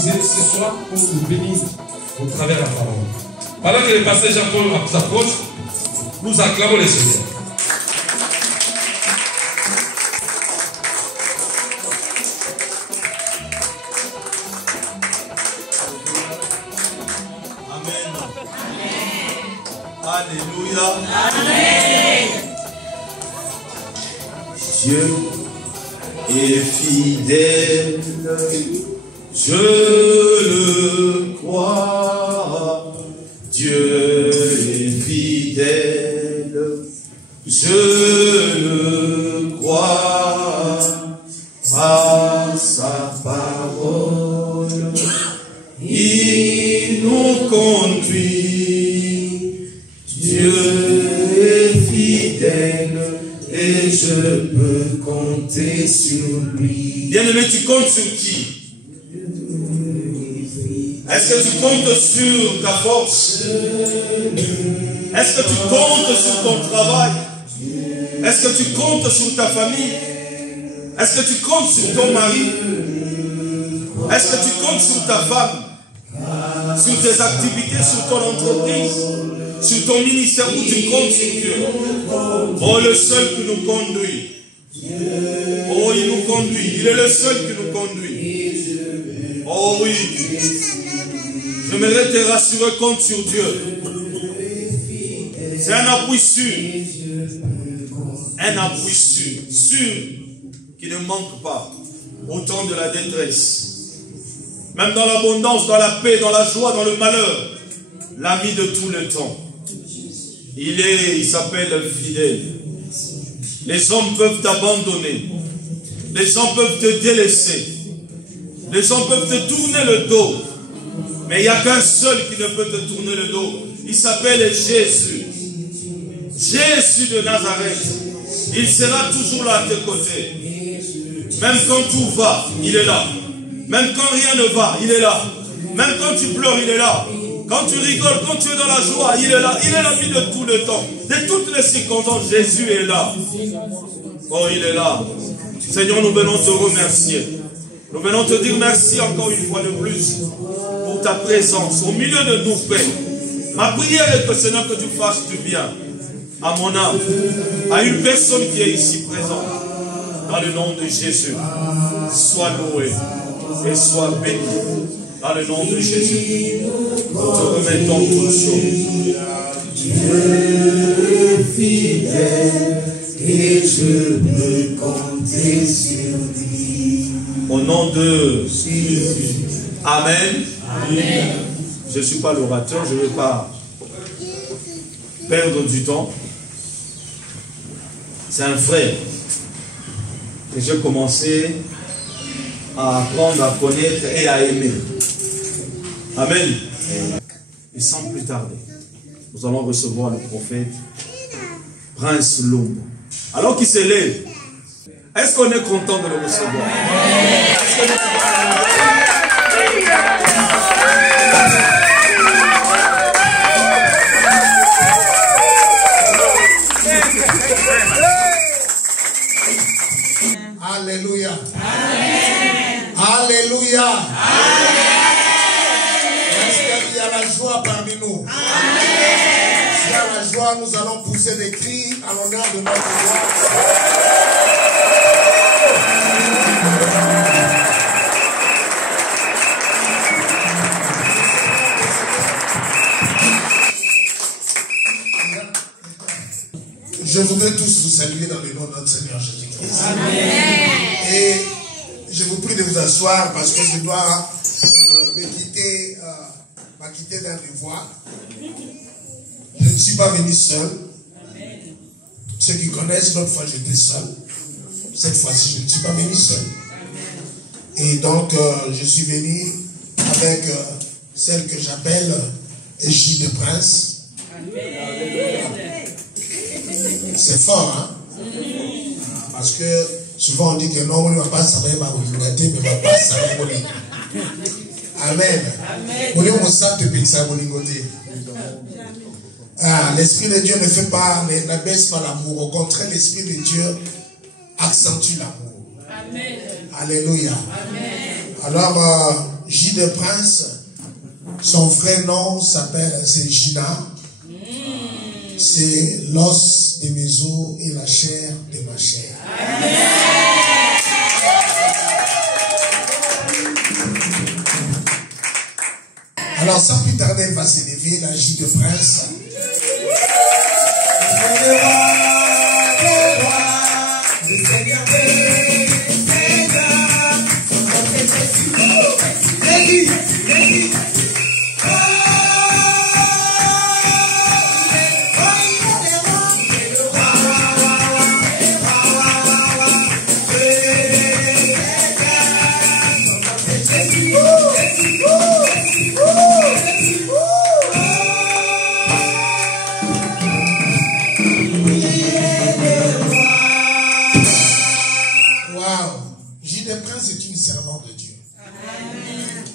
disposés ce soir pour nous bénir au travers de la parole. Pendant que le pasteur Jean-Paul s'approche, nous acclamons le Seigneur. Alléluia. Amen. Dieu est fidèle, je le crois. Dieu est fidèle, je le crois. Par sa parole, il nous conduit. Dieu est fidèle et je peux compter sur lui. Bien-aimé, tu comptes sur qui? Est-ce que tu comptes sur ta force? Est-ce que tu comptes sur ton travail? Est-ce que tu comptes sur ta famille? Est-ce que tu comptes sur ton mari? Est-ce que tu comptes sur ta femme? Sur tes activités, sur ton entreprise? Sur ton ministère où tu comptes sur Dieu? Oh, le seul qui nous conduit. Oh, il nous conduit. Il est le seul qui nous conduit. Oh oui. J'aimerais te rassurer, compte sur Dieu. C'est un appui sûr. Un appui sûr. Sûr qui ne manque pas au temps de la détresse. Même dans l'abondance, dans la paix, dans la joie, dans le malheur. L'ami de tout le temps. Il s'appelle fidèle. Les hommes peuvent t'abandonner. Les hommes peuvent te délaisser. Les hommes peuvent te tourner le dos. Mais il n'y a qu'un seul qui ne peut te tourner le dos. Il s'appelle Jésus. Jésus de Nazareth. Il sera toujours là à tes côtés. Même quand tout va, il est là. Même quand rien ne va, il est là. Même quand tu pleures, il est là. Quand tu rigoles, quand tu es dans la joie, il est là. Il est l'ami de tout le temps. De toutes les circonstances, Jésus est là. Oh, il est là. Seigneur, nous venons te remercier. Nous venons te dire merci encore une fois de plus pour ta présence au milieu de nous, Père. Ma prière est que, Seigneur, que tu fasses du bien à mon âme, à une personne qui est ici présente. Dans le nom de Jésus, sois loué et sois béni. Dans le nom de Jésus, nous te remettons toutes choses. Dieu est fidèle et je peux compter sur lui. Au nom de Jésus. Amen. Amen. Je ne suis pas l'orateur, je ne veux pas perdre du temps. C'est un frère que j'ai commencé à apprendre, à connaître et à aimer. Amen. Et sans plus tarder, nous allons recevoir le prophète Prince Lumba. Alors qu'il se lève, est-ce qu'on est content de le recevoir? Alléluia. Alléluia. Est-ce qu'il y a la joie parmi nous? S'il y a la joie, nous allons pousser des cris à l'honneur de notre roi. Je voudrais tous vous saluer dans le nom de notre Seigneur Jésus-Christ. Et je vous prie de vous asseoir parce que je dois m'acquitter d'un devoir. Je ne suis pas venu seul. Ceux qui connaissent, l'autre fois j'étais seul. Cette fois-ci, je ne suis pas venu seul. Et donc, je suis venu avec celle que j'appelle J de Prince. C'est fort, hein? Parce que souvent on dit que non, on ne va pas savoir ma volonté, mais on ne va pas savoir mon volonté. Amen. L'Esprit de Dieu ne fait pas, n'abaisse pas l'amour. Au contraire, l'Esprit de Dieu accentue l'amour. Alléluia. Alors, J de Prince, son vrai nom s'appelle, c'est Gina. C'est l'os de mes os et la chair de ma chair. Alors sans plus tarder, elle va s'élever, la J de Prince.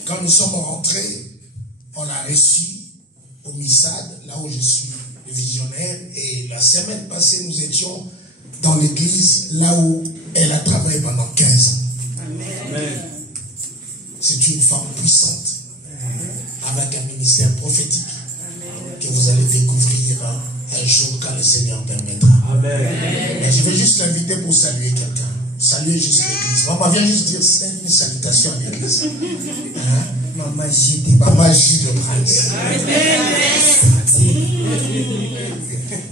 Quand nous sommes rentrés, on l'a reçu au MISAD, là où je suis le visionnaire. Et la semaine passée, nous étions dans l'église, là où elle a travaillé pendant 15 ans. Amen. C'est une femme puissante, avec un ministère prophétique, que vous allez découvrir un jour quand le Seigneur permettra. Amen. Mais je vais juste l'inviter pour saluer quelqu'un. Saluer juste l'église. Maman, viens juste dire une salutation à l'église. Hein? Maman J de Prince.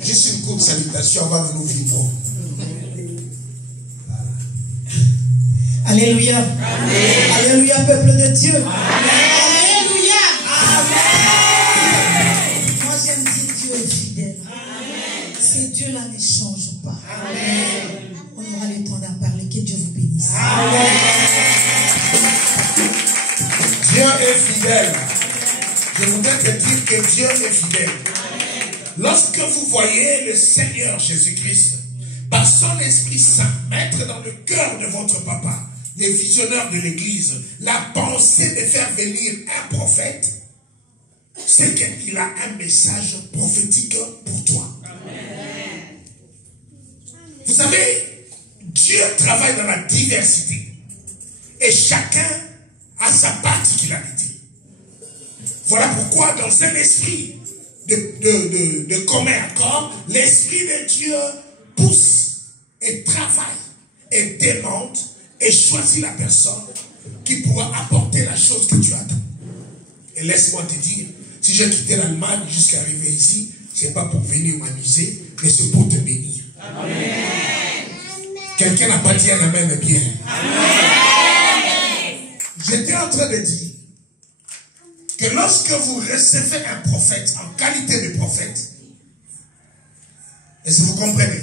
Juste une courte salutation avant que nous vivrons. Alléluia. Amen. Alléluia, peuple de Dieu. Amen. Alléluia. Amen. Moi, j'aime dire Dieu est fidèle. Amen. Ce Dieu-là ne change pas. Amen. On aura le temps d'en parler. Que Dieu vous bénisse. Amen. Dieu est fidèle. Je voudrais te dire que Dieu est fidèle. Lorsque vous voyez le Seigneur Jésus-Christ, par son Esprit Saint, mettre dans le cœur de votre papa, les visionnaires de l'Église, la pensée de faire venir un prophète, c'est qu'il a un message prophétique pour toi. Amen. Vous savez, Dieu travaille dans la diversité. Et chacun a sa particularité. Voilà pourquoi dans un esprit de commun accord, l'Esprit de Dieu pousse et travaille et demande et choisit la personne qui pourra apporter la chose que tu attends. Et laisse-moi te dire, si j'ai quitté l'Allemagne jusqu'à arriver ici, ce n'est pas pour venir m'amuser, mais c'est pour te bénir. Amen. Quelqu'un n'a pas dit un amen bien. Amen. J'étais en train de dire que lorsque vous recevez un prophète en qualité de prophète, est-ce que vous comprenez?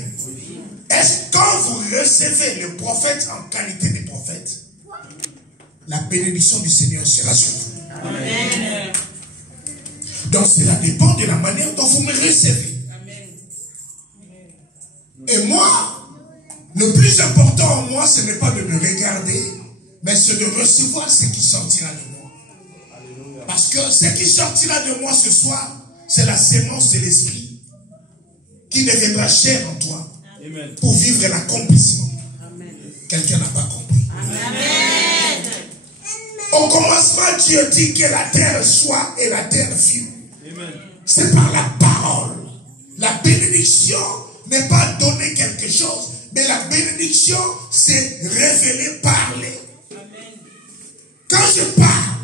Est-ce que quand vous recevez le prophète en qualité de prophète, la bénédiction du Seigneur sera sur vous? Amen. Donc cela dépend de la manière dont vous me recevez. Amen. Et moi, le plus important en moi, ce n'est pas de me regarder, mais c'est de recevoir ce qui sortira de moi. Parce que ce qui sortira de moi ce soir, c'est la sémence de l'esprit qui deviendra chair en toi. Amen. Pour vivre l'accomplissement. Quelqu'un n'a pas compris. Amen. Au commencement, Dieu dit que la terre soit et la terre fut. C'est par la parole. La bénédiction n'est pas donner quelque chose, mais la bénédiction, c'est révéler, parler. Amen. Quand je parle,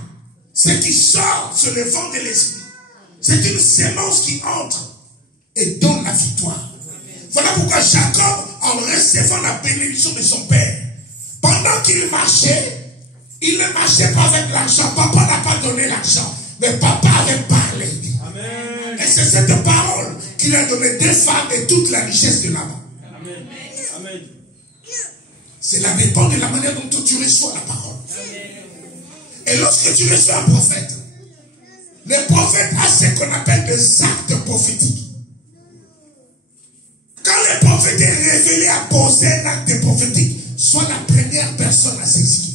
ce qui sort sur le vent de l'esprit, c'est une sémence qui entre et donne la victoire. Voilà pourquoi Jacob, en recevant la bénédiction de son père, pendant qu'il marchait, il ne marchait pas avec l'argent. Papa n'a pas donné l'argent, mais papa avait parlé. Amen. Et c'est cette parole qu'il a donné des femmes et toute la richesse de là-bas. Amen. Cela dépend de la manière dont tu reçois la parole. Amen. Et lorsque tu reçois un prophète, le prophète a ce qu'on appelle des actes prophétiques. Quand le prophète est révélé à poser un acte prophétique, soit la première personne à s'expliquer.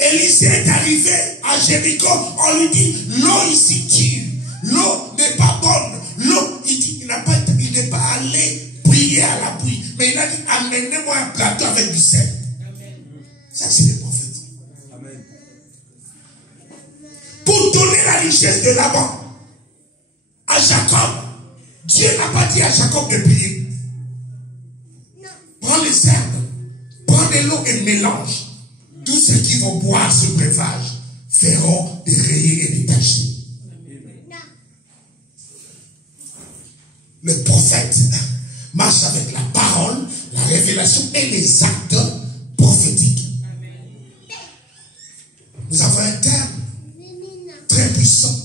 Élisée est arrivé à Jéricho, on lui dit, l'eau ici tue, l'eau n'est pas bonne, l'eau, il n'est pas allé prier à la pluie, mais il a dit, amenez-moi un plateau avec du sel. Amen. Ça c'est le prophète. Amen. richesse de Laban à Jacob, Dieu n'a pas dit à Jacob de payer. Prends les herbes, prends de l'eau et mélange. Tous ceux qui vont boire ce breuvage feront des rayés et des tachis. Le prophète marche avec la parole, la révélation et les actes prophétiques. Nous avons un terme très puissant.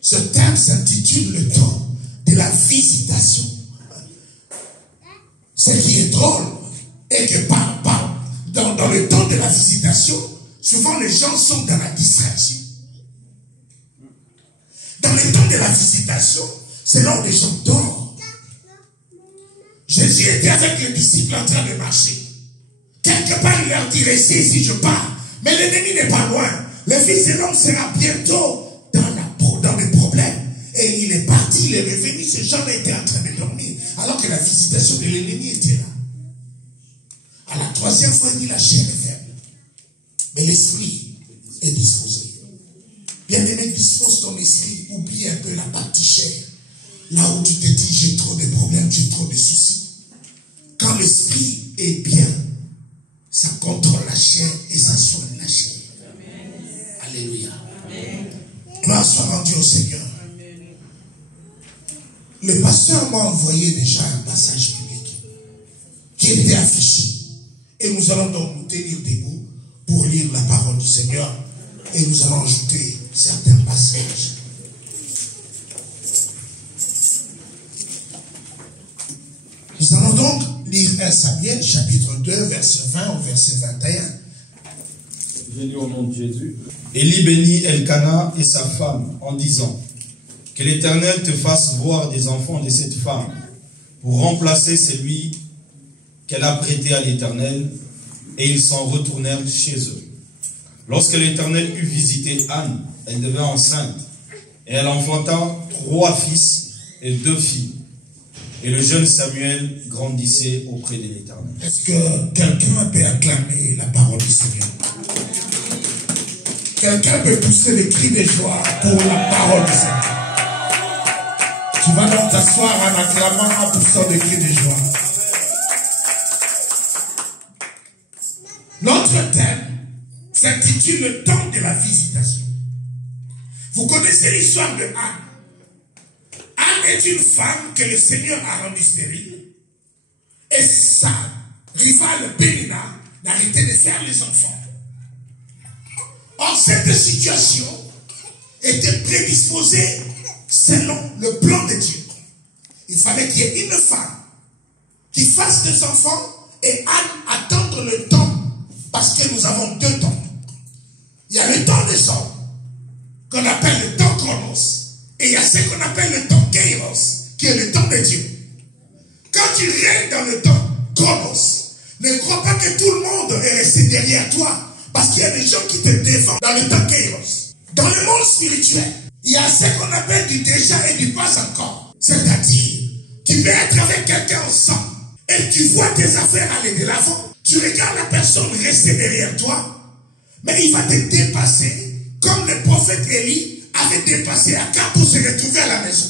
Ce terme s'intitule le temps de la visitation. Ce qui est drôle est que dans le temps de la visitation, souvent les gens sont dans la distraction. Dans le temps de la visitation, c'est là où les gens dorment. Jésus était avec les disciples en train de marcher. Quelque part, il leur dit, restez ici, je pars. Mais l'ennemi n'est pas loin. Le Fils de l'homme sera bientôt dans les problèmes. Et il est parti, il est revenu. Ces gens étaient en train de dormir. Alors que la visitation de l'ennemi était là. À la troisième fois, il dit, la chair est faible. Mais l'esprit est disposé. Bien-aimé, dispose ton esprit. Oublie un peu la partie chair. Là où tu te dis, j'ai trop de problèmes, j'ai trop de soucis. Quand l'esprit est bien, ça contrôle la chair et ça soigne la chair. Amen. Alléluia. Gloire soit rendue au Seigneur. Amen. Le pasteur m'a envoyé déjà un passage biblique qui était affiché. Et nous allons donc nous tenir debout pour lire la parole du Seigneur. Et nous allons ajouter certains passages. Nous allons donc lire 1 Samuel, chapitre 2, verset 20 au verset 21. Je lis au nom de Jésus. Élie bénit Elkana et sa femme en disant, que l'Éternel te fasse voir des enfants de cette femme pour remplacer celui qu'elle a prêté à l'Éternel. Et ils s'en retournèrent chez eux. Lorsque l'Éternel eut visité Anne, elle devint enceinte. Et elle enfanta 3 fils et 2 filles. Et le jeune Samuel grandissait auprès de l'Éternel. Est-ce que quelqu'un peut acclamer la parole du Seigneur? Quelqu'un peut pousser les cris de joie pour la parole du Seigneur? Tu vas donc t'asseoir en acclamant, en poussant des cris de joie. Notre thème s'intitule le temps de la visitation. Vous connaissez l'histoire de Anne. Anne est une femme que le Seigneur a rendue stérile. Et sa rivale Pénina n'arrêtait de faire les enfants. Or, cette situation était prédisposée selon le plan de Dieu. Il fallait qu'il y ait une femme qui fasse des enfants et Anne attendre le temps. Parce que nous avons 2 temps. Il y a le temps des hommes, qu'on appelle le temps Chronos, et il y a ce qu'on appelle le temps Kairos, qui est le temps de Dieu. Quand tu règnes dans le temps Chronos, ne crois pas que tout le monde est resté derrière toi, parce qu'il y a des gens qui te défendent dans le temps Kairos. Dans le monde spirituel, il y a ce qu'on appelle du déjà et du pas encore. C'est-à-dire, tu peux être avec quelqu'un ensemble, et tu vois tes affaires aller de l'avant. Tu regardes la personne rester derrière toi, mais il va te dépasser comme le prophète Élie avait dépassé Akab pour se retrouver à la maison.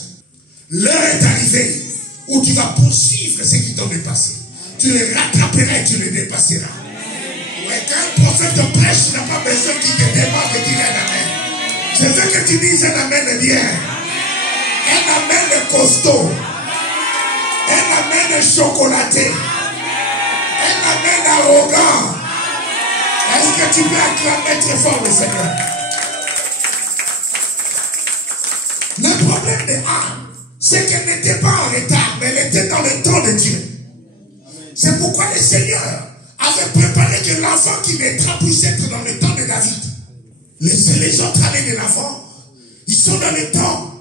L'heure est arrivée où tu vas poursuivre ceux qui t'ont dépassé. Tu les rattraperas et tu les dépasseras. Ouais, quand un prophète te prêche, tu n'as pas besoin qu'il te demande de dire un amen. Je veux que tu dises un amen bien. Un amen costaud. Un amen chocolaté. Un amen arrogant. Est-ce que tu peux acclamer très fort le Seigneur? Le problème de Anne, c'est qu'elle n'était pas en retard, mais elle était dans le temps de Dieu. C'est pourquoi le Seigneur avait préparé que l'enfant qui naîtra puisse être dans le temps de David. Les autres années de l'enfant, ils sont dans le temps,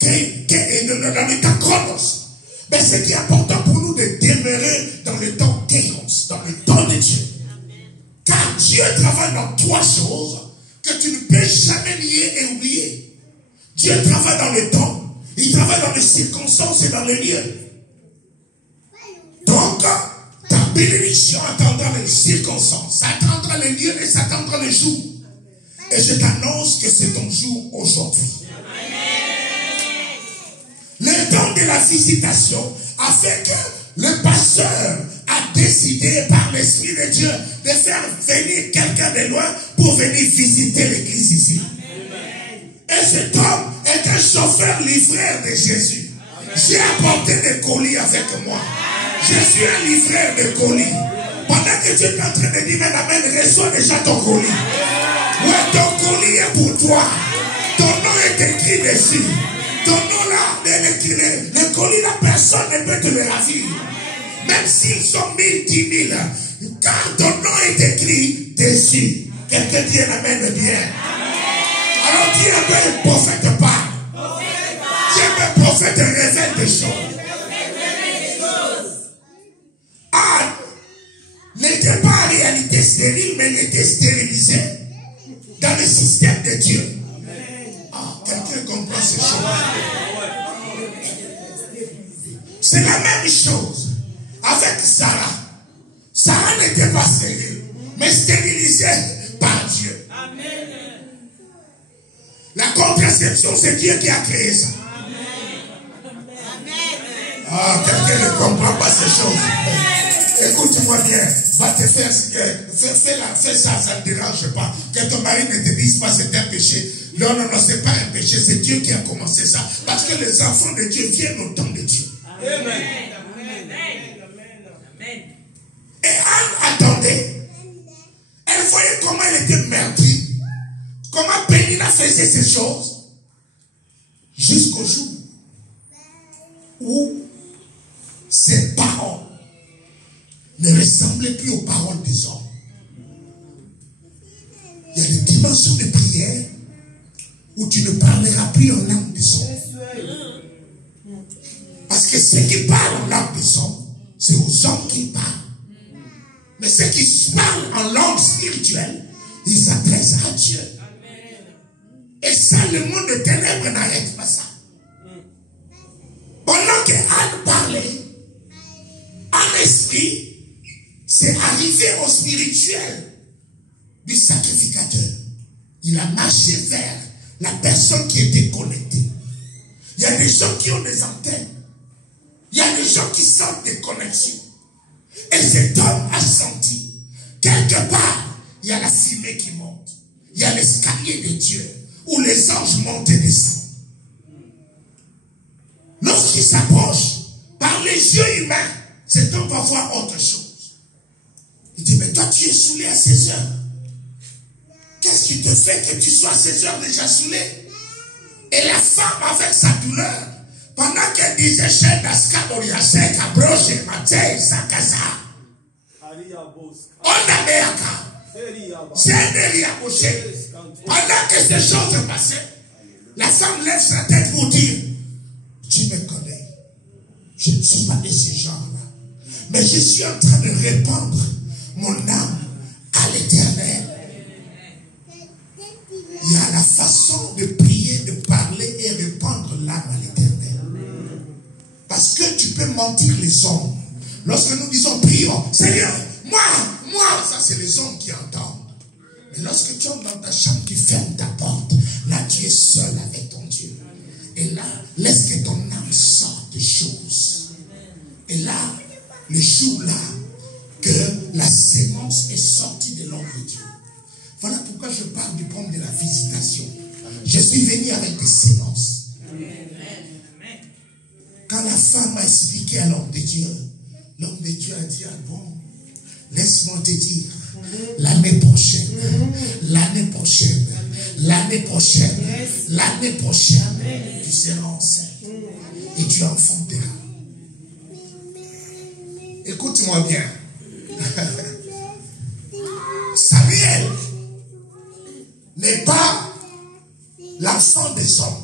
dans le temps Chronos. Mais ce qui est important pour nous de demeurer dans le temps Kairos, dans le temps de Dieu. Car Dieu travaille dans 3 choses que tu ne peux jamais nier et oublier. Dieu travaille dans le temps, il travaille dans les circonstances et dans les lieux. Donc, ta bénédiction attendra les circonstances, ça attendra les lieux et ça attendra les jours. Et je t'annonce que c'est ton jour aujourd'hui. Le temps de la visitation a fait que le pasteur a décidé par l'Esprit de Dieu de faire venir quelqu'un de loin pour venir visiter l'église ici. Et cet homme est un chauffeur livreur de Jésus. J'ai apporté des colis avec moi. Je suis un livreur de colis. Pendant que tu es en train de dire amen, reçois déjà ton colis. Ouais, ton colis est pour toi. Ton nom est écrit dessus. Ton nom là, le colis là, personne ne peut te le ravir. Même s'ils sont 1000, 10 000, quand ton nom est écrit dessus, quelqu'un dit amen bien. Alors dis un peu, le prophète parle. Dis un peu, le prophète révèle des choses. Anne n'était pas en réalité stérile, mais elle était stérilisée dans le système de Dieu. Ah, quelqu'un comprend ces choses. C'est la même chose avec Sarah. Sarah n'était pas stérile, mais stérilisée par Dieu. La contraception, c'est Dieu qui a créé ça. Ah, quelqu'un ne comprend pas ces choses. Écoute-moi bien, va te faire, fais ça, ça ne te dérange pas. Que ton mari ne te dise pas c'est un péché. Non, non, non, c'est pas un péché, c'est Dieu qui a commencé ça. Parce que les enfants de Dieu viennent au temps de Dieu. Amen. Et Anne attendait. Elle voyait comment elle était meurtrie. Comment Pénina faisait ces choses. Jusqu'au jour où ses paroles ne ressemblaient plus aux paroles des hommes. Il y a des dimensions de prière où tu ne parleras plus en langue des hommes. Parce que ceux qui parlent en langue des hommes, c'est aux hommes qui parlent. Mais ceux qui parlent en langue spirituelle, ils s'adressent à Dieu. Et ça, le monde de ténèbres n'arrête pas ça. Pendant que Anne parlait, en esprit, c'est arrivé au spirituel du sacrificateur. Il a marché vers la personne qui était connectée. Il y a des gens qui ont des antennes. Il y a des gens qui sentent des connexions. Et cet homme a senti, quelque part, il y a la fumée qui monte. Il y a l'escalier de Dieu, où les anges montent et descendent. Lorsqu'il s'approche, par les yeux humains, cet homme va voir autre chose. Il dit, mais toi tu es saoulé à 16 heures. Qu'est-ce qui te fait que tu sois à 16 heures déjà saoulé? Et la femme avec sa douleur, pendant qu'elle disait, chef d'Ascaboria, c'est Cabroche, Mathieu, Sakasa, on a Béaka, c'est Delia Boucher. Pendant que ces choses se passaient, la femme lève sa tête pour dire, tu me connais, je ne suis pas de ce genre-là, mais je suis en train de répandre mon âme à l'Éternel. Il y a la façon de prier, de parler et répandre l'âme à l'Éternel. Parce que tu peux mentir les hommes. Lorsque nous disons prions, Seigneur, moi, ça c'est les hommes qui entendent. Mais lorsque tu entres dans ta chambre, tu fermes ta porte. Là, tu es seul avec ton Dieu. Et là, laisse que ton âme sorte des choses. Et là, le jour-là, que la sémence est sortie de l'ombre de Dieu. Voilà pourquoi je parle du problème de la visitation. Je suis venu avec des sémences. Quand la femme a expliqué à l'homme de Dieu a dit, ah bon, laisse-moi te dire, l'année prochaine, tu seras enceinte et tu enfanteras. Écoute-moi bien. Samuel n'est pas l'enfant des hommes.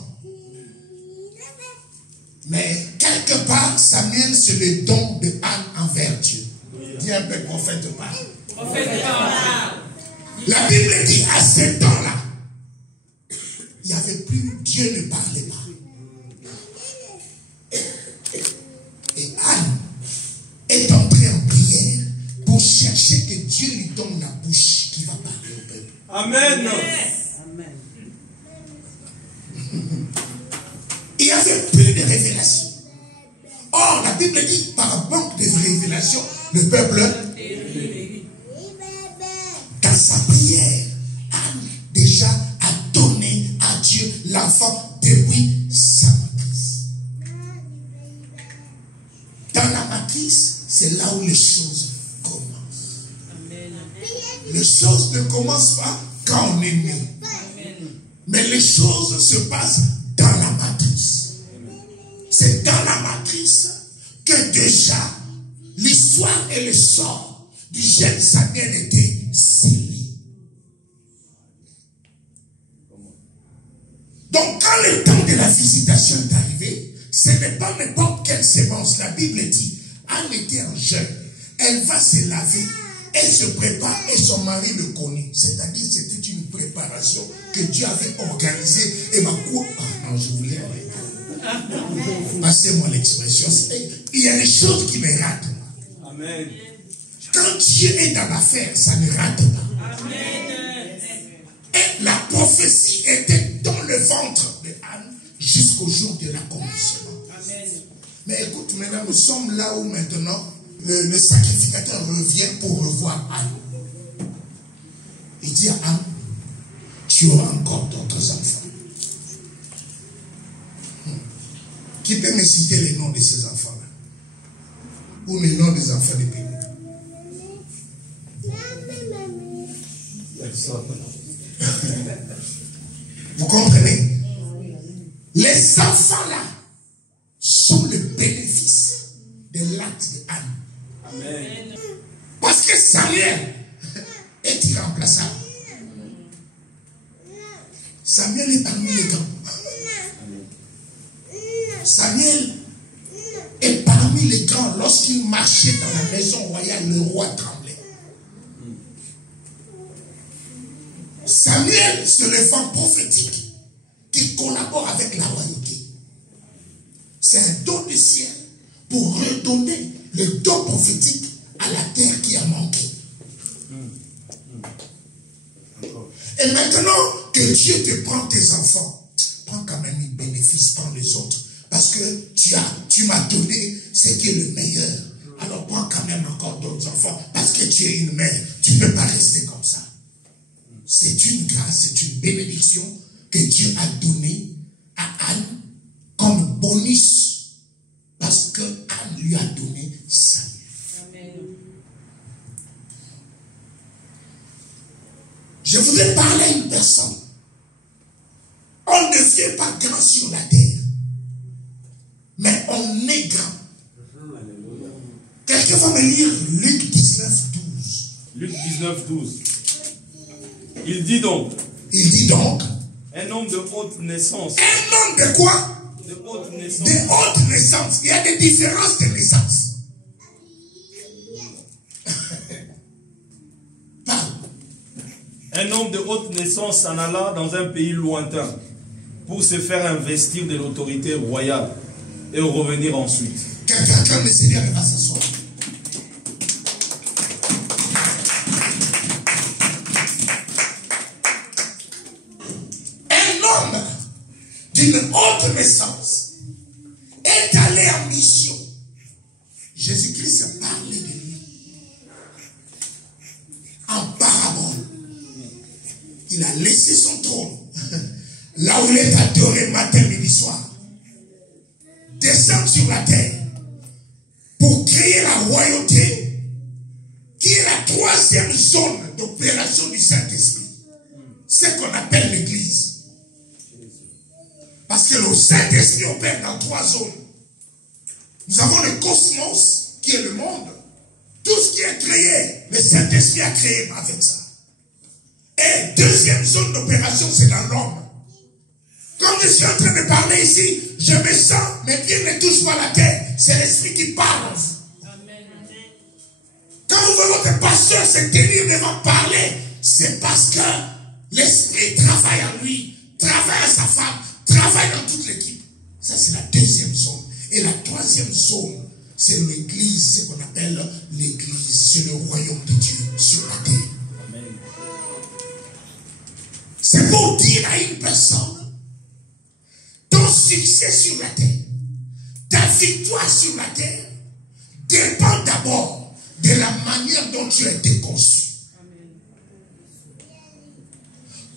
Mais quelque part, Samuel, c'est le don de Anne envers Dieu. Dis un peu, prophète parle. La Bible dit, à ce temps-là, il n'y avait plus, Dieu ne parlait pas. Et Anne est entrée en prière pour chercher que Dieu lui donne la bouche qui va parler au peuple. Amen. avait peu de révélations. Or, la Bible dit, par manque de révélations, le peuple, dans sa prière, a déjà donné à Dieu l'enfant depuis sa matrice. Dans la matrice, c'est là où les choses commencent. Les choses ne commencent pas quand on est né. Mais les choses se passent dans la matrice. C'est dans la matrice que déjà l'histoire et le sort du jeune Samuel étaient scellés. Donc quand le temps de la visitation est arrivé, ce n'est pas n'importe quelle sémence. La Bible dit, Anne était en jeûne, elle va se laver, elle se prépare et son mari le connaît. C'est-à-dire c'était une préparation que Dieu avait organisée. Et ma cour, non, je voulais arrêter. Passez-moi l'expression. Il y a des choses qui me ratent. Amen. Quand Dieu est dans l'affaire, ça ne rate pas. Amen. Et la prophétie était dans le ventre de Anne jusqu'au jour de l'accomplissement. Mais écoute, maintenant nous sommes là où maintenant le sacrificateur revient pour revoir Anne. Il dit à Anne, tu auras encore d'autres enfants. Qui peut me citer les noms de ces enfants-là? Ou les noms des enfants des pays? Vous comprenez? Les enfants-là sont le bénéfice de l'acte de Anne. Amen. Parce que Samuel est irremplaçable. Samuel est parmi les grands. Samuel est parmi les grands. Lorsqu'il marchait dans la maison royale, le roi tremblait. Samuel, c'est le vent prophétique qui collabore avec la royauté. C'est un don du ciel pour redonner le don prophétique à la terre qui a manqué. Et maintenant que Dieu te prend tes enfants, prends quand même une bénéfice, prends les autres. Parce que tu m'as donné ce qui est le meilleur. Alors prends quand même encore d'autres enfants. Parce que tu es une mère. Tu ne peux pas rester comme ça. C'est une grâce, c'est une bénédiction que Dieu a donnée à Anne comme bonus. Parce que Anne lui a donné Samuel. Je voudrais parler à une personne. On ne devient pas grand sur la terre. Mais on est grand. Quelqu'un va me lire Luc 19, 12. Luc 19, 12. Il dit donc. Un homme de haute naissance. Un homme de quoi? De haute naissance. De haute naissance. Il y a des différences de naissance. Un homme de haute naissance s'en alla dans un pays lointain pour se faire investir de l'autorité royale et revenir ensuite. Quelqu'un, le Seigneur va s'asseoir. Un homme d'une haute naissance est allé en mission. Jésus-Christ parlait de lui en parabole. Il a laissé son trône là où il est adoré matin, midi, soir. Descendre sur la terre pour créer la royauté qui est la troisième zone d'opération du Saint-Esprit. Ce qu'on appelle l'Église. Parce que le Saint-Esprit opère dans 3 zones. Nous avons le cosmos qui est le monde. Tout ce qui est créé, le Saint-Esprit a créé avec ça. Et deuxième zone d'opération, c'est dans l'homme. Comme je suis en train de parler ici, je me sens, mes pieds ne touchent pas la terre. C'est l'Esprit qui parle. Quand vous voyez votre pasteur se tenir devant parler, c'est parce que l'Esprit travaille en lui, travaille à sa femme, travaille dans toute l'équipe. Ça, c'est la deuxième zone. Et la troisième zone, c'est l'Église, ce qu'on appelle l'Église. C'est le royaume de Dieu sur la terre. C'est pour dire à une personne, dans succès sur la terre, ta victoire sur la terre, dépend d'abord de la manière dont tu as été conçu.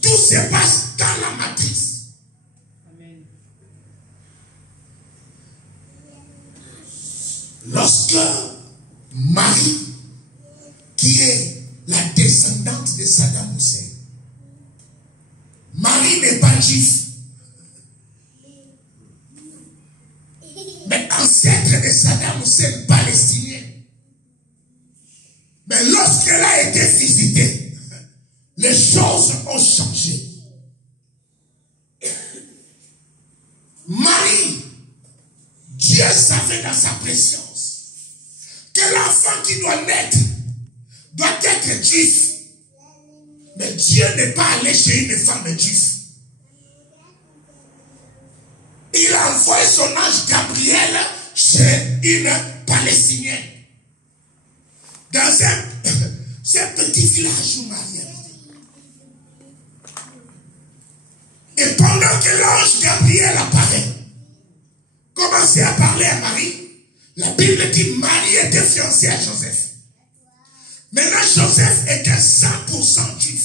Tout se passe dans la matrice. Lorsque Marie, qui est la descendante de Saddam Hussein, Marie n'est pas juive, mais ancêtre de Saddam Hussein, palestinien. Mais lorsqu'elle a été visitée, les choses ont changé. Marie, Dieu savait dans sa préscience que l'enfant qui doit naître doit être juif. Mais Dieu n'est pas allé chez une femme juive. Il a envoyé son ange Gabriel chez une Palestinienne. Dans ce petit village où Marie habitait. Et pendant que l'ange Gabriel apparaît, commençait à parler à Marie, la Bible dit que Marie était fiancée à Joseph. Maintenant, Joseph était 100% juif.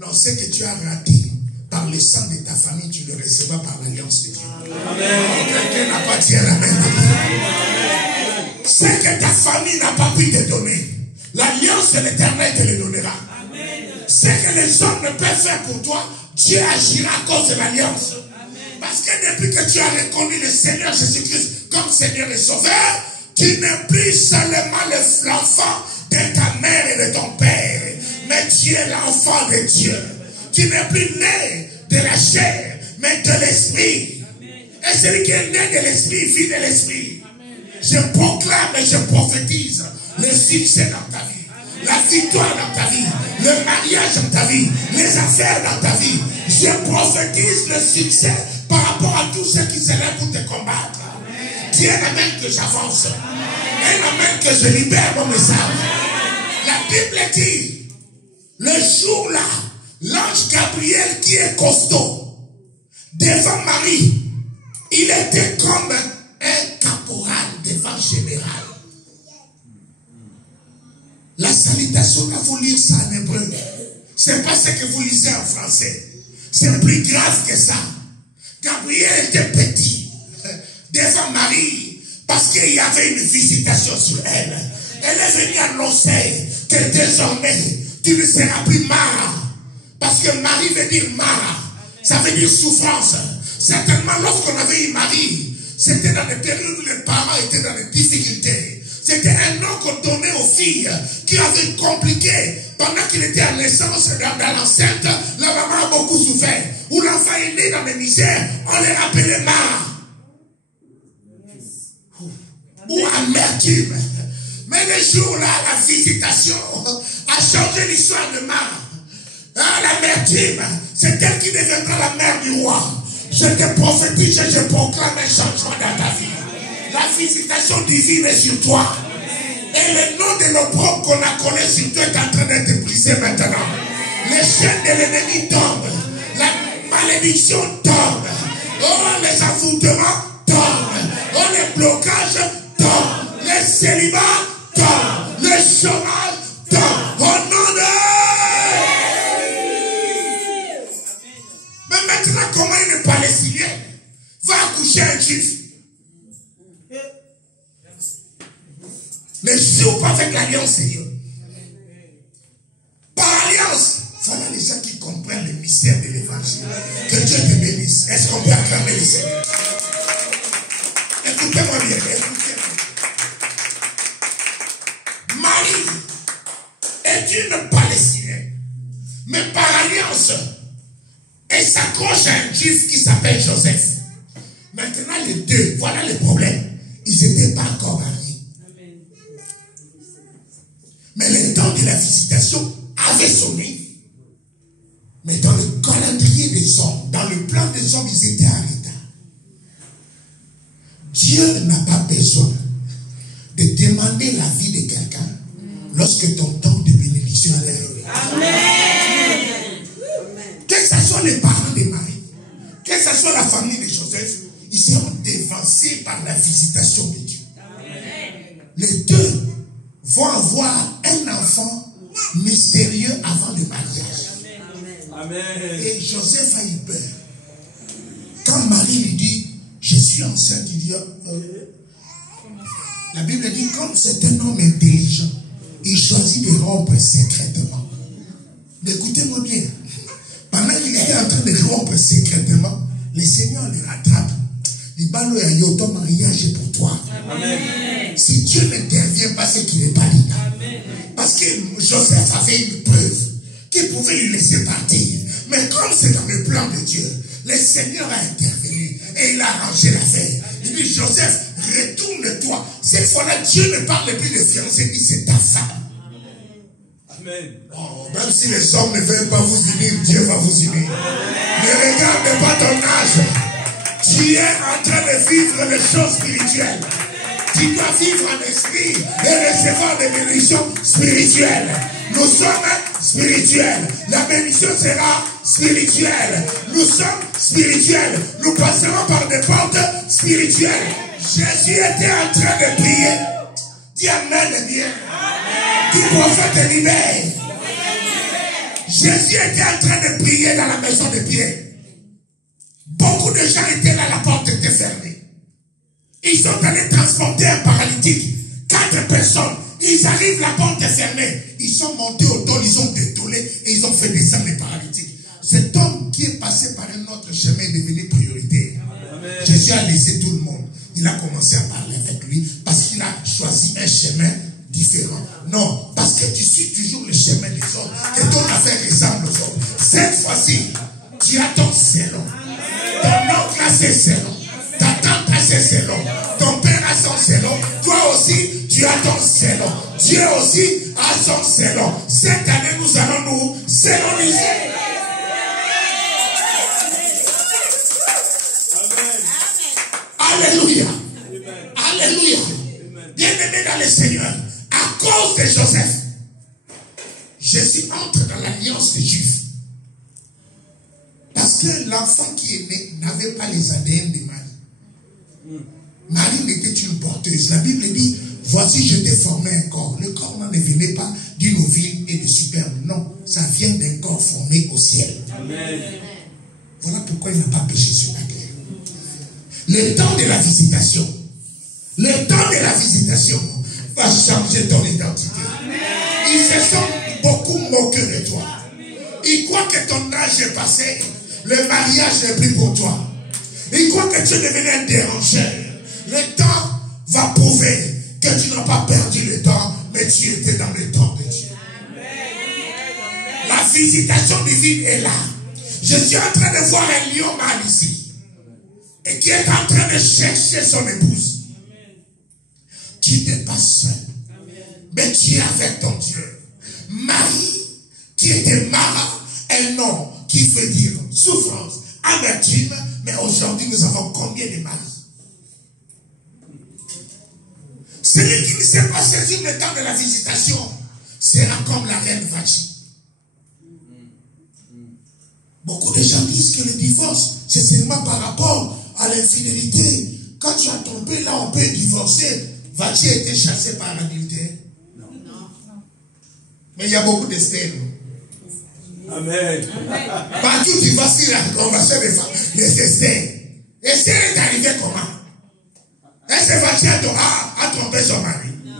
Non, ce que tu as raté par le sang de ta famille, tu le recevras par l'alliance de Dieu. Amen. Quelqu'un n'a pas dit amen. Ce que ta famille n'a pas pu te donner, l'alliance de l'Éternel te le donnera. Amen. Ce que les hommes ne peuvent faire pour toi, Dieu agira à cause de l'alliance. Parce que depuis que tu as reconnu le Seigneur Jésus-Christ comme Seigneur et Sauveur, tu n'es plus seulement l'enfant de ta mère et de ton père, mais tu es l'enfant de Dieu. Tu n'es plus né de la chair, mais de l'esprit. Et celui qui est né de l'esprit vit de l'esprit. Je proclame et je prophétise le succès dans ta vie, la victoire dans ta vie, le mariage dans ta vie, les affaires dans ta vie. Je prophétise le succès par rapport à tous ceux qui se lèvent pour te combattre. Dis un amen que j'avance. Un amen que je libère mon message. La Bible dit, le jour-là, l'ange Gabriel qui est costaud, devant Marie, il était comme un caporal devant général. La salutation, là, vous lire ça en hébreu. C'est pas ce que vous lisez en français. C'est plus grave que ça. Gabriel était petit devant Marie parce qu'il y avait une visitation sur elle. Elle est venue annoncer que désormais tu ne seras plus Mara. Parce que Marie veut dire Mara. Ça veut dire souffrance. Certainement lorsqu'on avait eu Marie, c'était dans des périodes où les parents étaient dans des difficultés. C'était un nom qu'on donnait aux filles qui avaient compliqué. Pendant qu'il était à naissance, dans l'enceinte, la maman a beaucoup souffert. Où l'enfant est né dans les misères, on les rappelait Mara. Ou amertume. Mais le jour-là, la visitation a changé l'histoire de Mara. L'amertume, c'est elle qui deviendra la mère du roi. Je te prophétise et je proclame un changement dans ta vie. La visitation divine est sur toi. Et le nom de l'opprobre qu'on a collé sur toi est en train d'être brisé maintenant. Les chaînes de l'ennemi tombent. La malédiction tombe. Oh, les envoûtements tombent. Oh, les blocages tombent. Les célibats tombent. Le chômage tombe. Au nom de... Mais maintenant, comment une Palestinienne va accoucher un juif? Mais joue pas avec l'alliance de Dieu. Par alliance, voilà les gens qui comprennent le mystère de l'évangile. Que Dieu te bénisse. Est-ce qu'on peut acclamer le Seigneur? Écoutez-moi bien, écoutez-moi. Marie est une Palestinienne. Mais par alliance, elle s'accroche à un juif qui s'appelle Joseph. Maintenant, les deux, voilà le problème. Ils n'étaient pas encore mariés. Mais le temps de la visitation avait sonné. Mais dans le calendrier des hommes, dans le plan des hommes, ils étaient en retard. Dieu n'a pas besoin de demander la vie de quelqu'un lorsque ton temps de bénédiction est arrivé. Amen. Que ce soit les parents de Marie, que soit la famille de Joseph, ils seront dévancés par la visitation de Dieu. Les deux vont avoir un enfant mystérieux avant le mariage. Amen. Et Joseph a eu peur. Quand Marie lui dit, je suis enceinte, il dit, la Bible dit, comme c'est un homme intelligent, il choisit de rompre secrètement. Mais écoutez-moi bien. Pendant qu'il était en train de rompre secrètement, le Seigneur le rattrape. Il dit, il y a ton mariage pour toi. Amen. Si Dieu n'intervient pas, c'est qu'il n'est pas là. Parce que Joseph avait une preuve qu'il pouvait lui laisser partir. Mais comme c'est dans le plan de Dieu, le Seigneur a intervenu et il a arrangé l'affaire. Il dit, Joseph, retourne-toi. Cette fois-là, Dieu ne parle plus de fiancé, il dit, c'est ta femme. Amen. Oh, même si les hommes ne veulent pas vous unir, Dieu va vous unir. Ne regarde pas ton âge. Tu es en train de vivre les choses spirituelles. Tu dois vivre en esprit et recevoir des bénédictions spirituelles. Nous sommes spirituels. La bénédiction sera spirituelle. Nous sommes spirituels. Nous passerons par des portes spirituelles. Jésus était en train de prier. Dis Amen bien. Dis prophète libère. Jésus était en train de prier dans la maison de Pierre. Beaucoup de gens étaient là, la porte était fermée. Ils sont allés transporter un paralytique. 4 personnes. Ils arrivent, la porte est fermée. Ils sont montés au dos, ils ont détourné et ils ont fait descendre les paralytiques. Cet homme qui est passé par un autre chemin est devenu prioritaire. Amen. Jésus a laissé tout le monde. Il a commencé à parler avec lui parce qu'il a choisi un chemin différent. Non, parce que tu suis toujours le chemin des autres. Et ton affaire ressemble aux autres. Cette fois-ci, tu as ton salon. Ton oncle a ses salons. Ta tante a ses salons. Ton père a son salon. Toi aussi, tu as ton salon. Dieu aussi a son salon. Cette année, nous allons nous saloniser. Alléluia. Alléluia. Bien-aimé dans le Seigneur, à cause de Joseph, Jésus entre dans l'alliance des Juifs. Parce que l'enfant qui est né n'avait pas les ADN de Marie. Marie n'était une porteuse. La Bible dit, voici je t'ai formé un corps. Le corps ne venait pas d'une ovule et de superbe. Non, ça vient d'un corps formé au ciel. Amen. Voilà pourquoi il n'a pas péché sur la terre. Le temps de la visitation. Le temps de la visitation va changer ton identité. Amen. Ils se sont beaucoup moqués de toi. Ils croient que ton âge est passé. Le mariage n'est plus pour toi. Ils croient que tu es devenu un dérangeur. Le temps va prouver que tu n'as pas perdu le temps, mais tu étais dans le temps de Dieu. Amen. La visitation divine est là. Je suis en train de voir un lion mâle ici. Et qui est en train de chercher son épouse. Tu n'es pas seul. Mais tu es avec ton Dieu. Marie, qui était Mara, un nom qui veut dire souffrance, amertume, mais aujourd'hui nous avons combien de maris? Celui qui ne sait pas saisir le temps de la visitation sera comme la reine Vachi. Beaucoup de gens disent que le divorce, c'est seulement par rapport à l'infidélité. Quand tu as trompé, là on peut divorcer. Vachi a été chassé par l'adultère. Non. Mais il y a beaucoup de stèles. Amen. Partout tu vas sur la conversion des femmes, les Esther. Esther est arrivée comment? Est-ce que Vachi a trompé son mari? Non.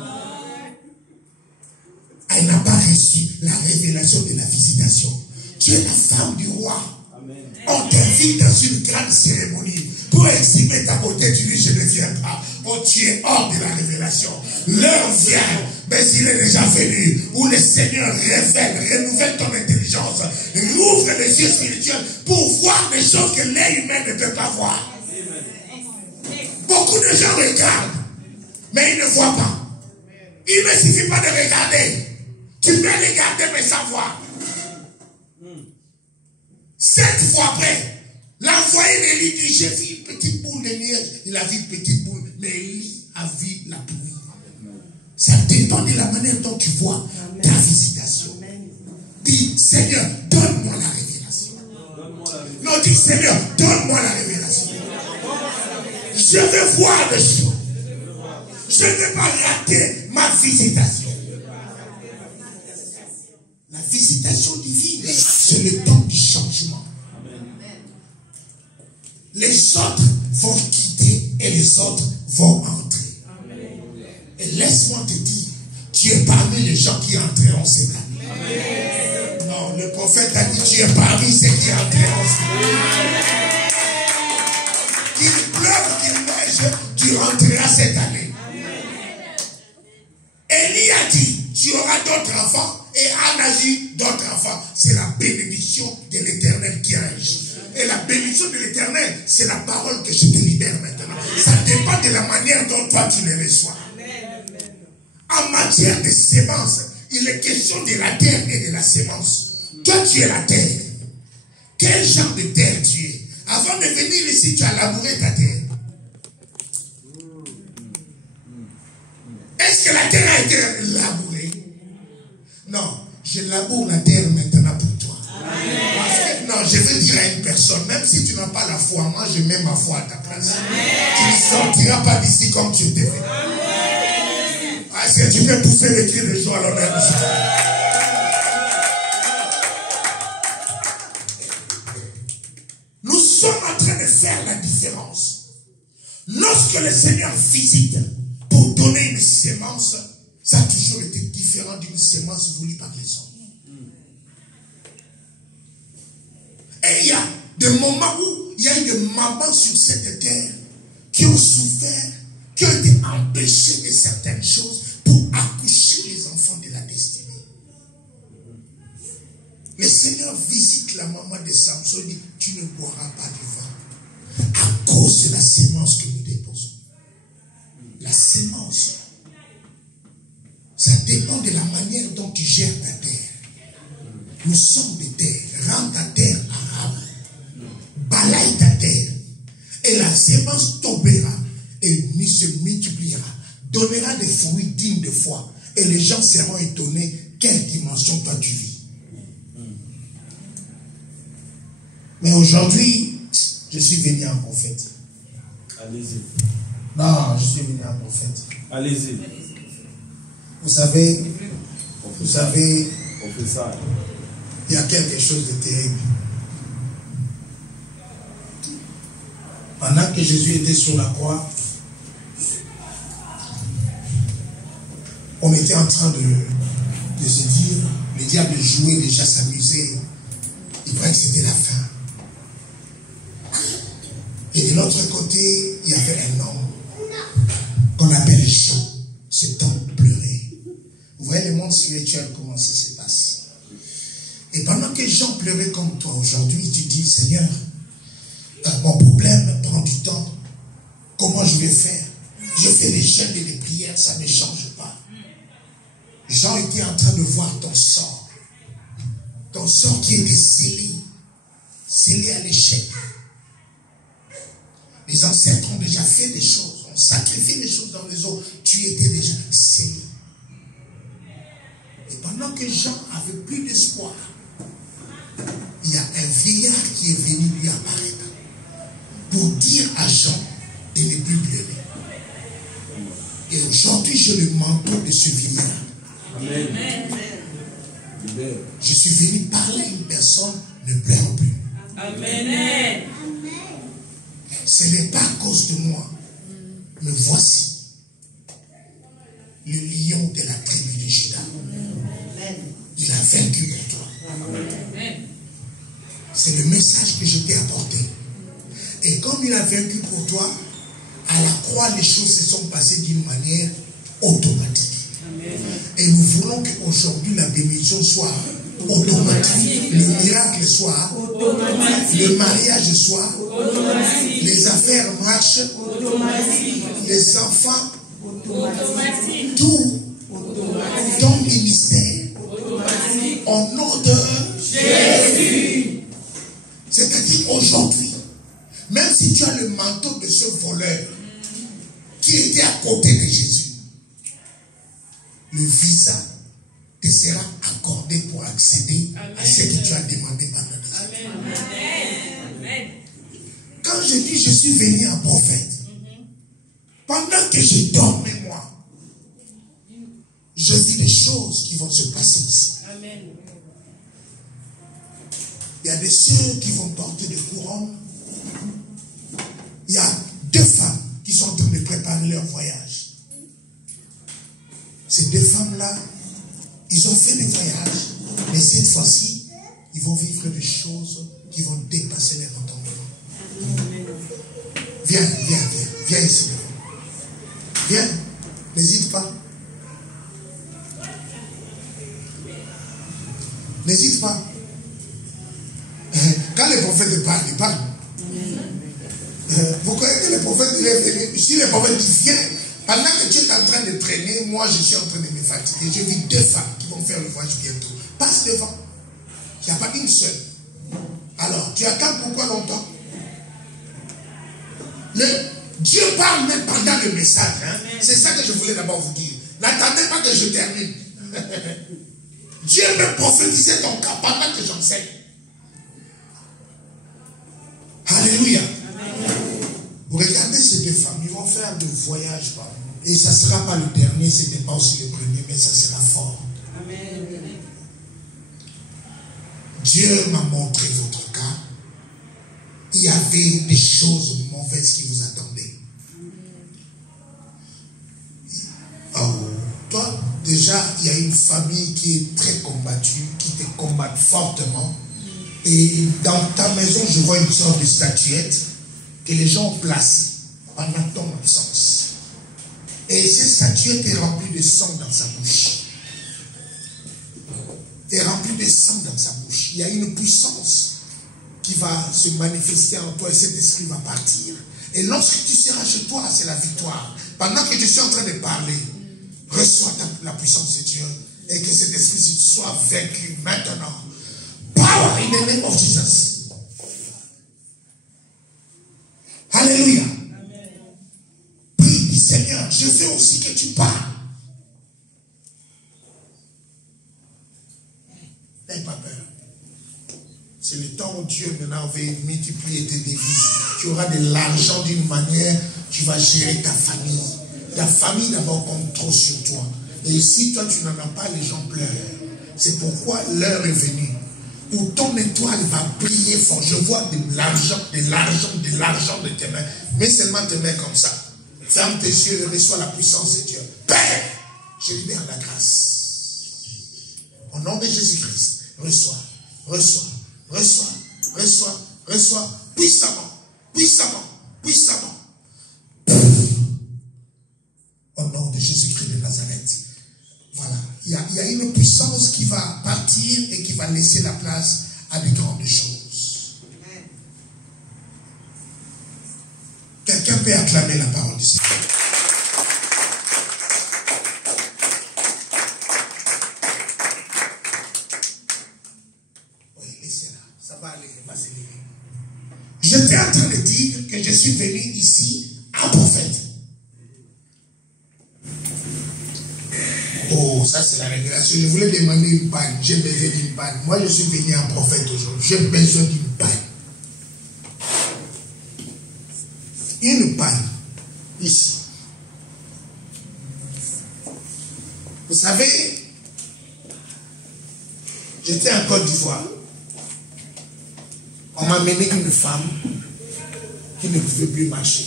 Elle n'a pas reçu la révélation de la visitation. Tu es la femme du roi. Amen. On t'invite dans une grande cérémonie pour exhiber ta beauté. Tu dis, je ne viens pas. Oh, tu es hors de la révélation. L'heure vient, mais il est déjà venu, où le Seigneur révèle, renouvelle ton intelligence, rouvre les yeux spirituels pour voir des choses que l'œil humain ne peut pas voir. Beaucoup de gens regardent, mais ils ne voient pas. Il ne suffit pas de regarder. Tu peux regarder, mais sans voir. 7 fois après, l'envoyé d'Élie dit, j'ai vu une petite boule de neige. Il a vu une petite boule, mais Élie a vu la pluie. Ça dépend de la manière dont tu vois ta visitation. Dis, Seigneur, donne-moi la révélation. Non, dis, Seigneur, donne-moi la révélation. Je veux voir des choses. Je ne veux pas rater ma visitation. La visitation divine, c'est le temps du changement. Les autres vont quitter et les autres vont entrer. Et laisse-moi te dire, tu es parmi les gens qui entreront cette année. Non, le prophète a dit, tu es parmi ceux qui entreront cette année. Qu'il pleuve, qu'il neige, tu rentreras cette année. Élie a dit, tu auras d'autres enfants, et Anne a dit d'autres enfants. C'est la bénédiction de l'Éternel qui agit. Et la bénédiction de l'Éternel, c'est la parole que je te libère maintenant. Ça dépend de la manière dont toi tu les reçois. En matière de sémence, il est question de la terre et de la sémence. Toi, tu es la terre. Quel genre de terre tu es? Avant de venir ici, tu as labouré ta terre. Est-ce que la terre a été labourée? Non, je laboure la terre maintenant pour toi. Parce que, non, je veux dire à une personne, même si tu n'as pas la foi, moi je mets ma foi à ta place. Tu ne sortiras pas d'ici comme tu étais fait. Ah, si tu peux pousser les cris de joie à l'honneur. Nous sommes en train de faire la différence. Lorsque le Seigneur visite pour donner une sémence, ça a toujours été différent d'une sémence voulue par les hommes. Et il y a des moments où il y a eu des mamans sur cette terre qui ont souffert, qui ont été empêchés de certaines choses pour accoucher les enfants de la destinée. Le Seigneur visite la maman de Samson et dit, tu ne boiras pas du vin à cause de la sémence que nous déposons. La sémence, ça dépend de la manière dont tu gères ta terre. Nous sommes des terres. Rends ta terre arabe. Balaye ta terre. Et la sémence tombera et se multipliera. Donnera des fruits dignes de foi. Et les gens seront étonnés quelle dimension toi tu vis. Mais aujourd'hui, je suis venu en prophète. Allez-y. Non, je suis venu en prophète. Allez-y. Vous savez, il y a quelque chose de terrible. Pendant que Jésus était sur la croix, on était en train de se dire, le diable jouait déjà, s'amusait. Il croyait que c'était la fin. Et de l'autre côté, il y avait un homme qu'on appelle Jean. C'est temps de pleurer. Vous voyez le monde spirituel, comment ça se passe. Et pendant que Jean pleurait comme toi aujourd'hui, tu dis, Seigneur, mon problème prend du temps. Comment je vais faire? Je fais des jeûnes et des prières, ça ne change pas. Jean était en train de voir ton sort. Ton sort qui était scellé à l'échec. Les ancêtres ont déjà fait des choses, ont sacrifié des choses dans les eaux. Tu étais déjà scellé. Et pendant que Jean avait plus d'espoir, il y a un vieillard qui est venu lui apparaître pour dire à Jean de ne plus pleurer. Et aujourd'hui, j'ai le manteau de ce vieillard. Amen. Je suis venu parler à une personne, ne pleure plus. Amen. Ce n'est pas à cause de moi, mais voici le lion de la tribu de Juda. Il a vaincu pour toi. C'est le message que je t'ai apporté. Et comme il a vaincu pour toi, à la croix, les choses se sont passées d'une manière automatique. Et nous voulons qu'aujourd'hui, la bénédiction soit automatique. Le miracle soit automatique. Le mariage soit automatique. Les affaires marchent automatique. Les enfants automatique. Tout automatique. Ton ministère automatique. Au nom de Jésus. C'est-à-dire aujourd'hui, même si tu as le manteau de ce voleur qui était à côté de Jésus, le visa te sera accordé pour accéder à ce que tu as demandé pendant des années. Quand je dis je suis venu en prophète, que je dormais, moi, je vis des choses qui vont se passer ici. Amen. Il y a des sœurs qui vont porter des couronnes. Il y a 2 femmes qui sont en train de préparer leur voyage. Ces 2 femmes-là, ils ont fait des voyages, mais cette fois-ci, ils vont vivre des choses qui vont dépasser leur entendement. Viens ici. Viens, n'hésite pas. N'hésite pas. Quand les prophètes parlent, ils parlent. Vous croyez que les prophètes, il est venu. Si les prophètes disent, viens, pendant que tu es en train de traîner, moi je suis en train de me fatiguer. J'ai vu 2 femmes qui vont faire le voyage bientôt. Passe devant. Il n'y a pas une seule. Alors, tu attends pourquoi longtemps? Dieu parle même pendant le message. Hein? C'est ça que je voulais d'abord vous dire. N'attendez pas que je termine. Dieu me prophétisait ton cas pendant que j'enseigne. Alléluia. Vous regardez ces 2 femmes, ils vont faire de voyage. Et ça ne sera pas le dernier, ce n'était pas aussi le premier, mais ça sera fort. Amen. Dieu m'a montré votre cas. Il y avait des choses mauvaises qui vous attendaient. Oh, toi, déjà, il y a une famille qui est très combattue, qui te combatte fortement. Et dans ta maison, je vois une sorte de statuette que les gens ont placée pendant ton absence. Et cette statuette est remplie de sang dans sa bouche. Est remplie de sang dans sa bouche. Il y a une puissance qui va se manifester en toi et cet esprit va partir. Et lorsque tu seras chez toi, c'est la victoire. Pendant que je suis en train de parler, reçois la puissance de Dieu et que cet esprit soit vaincu maintenant. Power in the name of Jesus. Alléluia. Prie, Seigneur, je veux aussi que tu parles. N'aie pas peur. C'est le temps où Dieu maintenant va multiplier tes devises. Tu auras de l'argent d'une manière, tu vas gérer ta famille. Ta famille d'abord compte trop sur toi. Et si toi tu n'en as pas, les gens pleurent. C'est pourquoi l'heure est venue où ton étoile va briller fort. Je vois de l'argent de tes mains. Mets seulement tes mains comme ça. Ferme tes yeux et reçois la puissance de Dieu. Père, je libère la grâce. Au nom de Jésus-Christ, reçois puissamment. Au nom de Jésus-Christ de Nazareth. Voilà. Il y a une puissance qui va partir et qui va laisser la place à de grandes choses. Quelqu'un peut acclamer la parole du Seigneur. Oui, laissez-la. Ça va aller, va s'élever. J'étais en train de dire que je suis venu ici un prophète. Oh, ça c'est la révélation. Je voulais demander une panne. J'ai besoin d'une panne. Moi, je suis venu un prophète aujourd'hui. J'ai besoin d'une panne. Une panne. Ici. Vous savez, j'étais en Côte d'Ivoire. On m'a mené une femme qui ne pouvait plus marcher.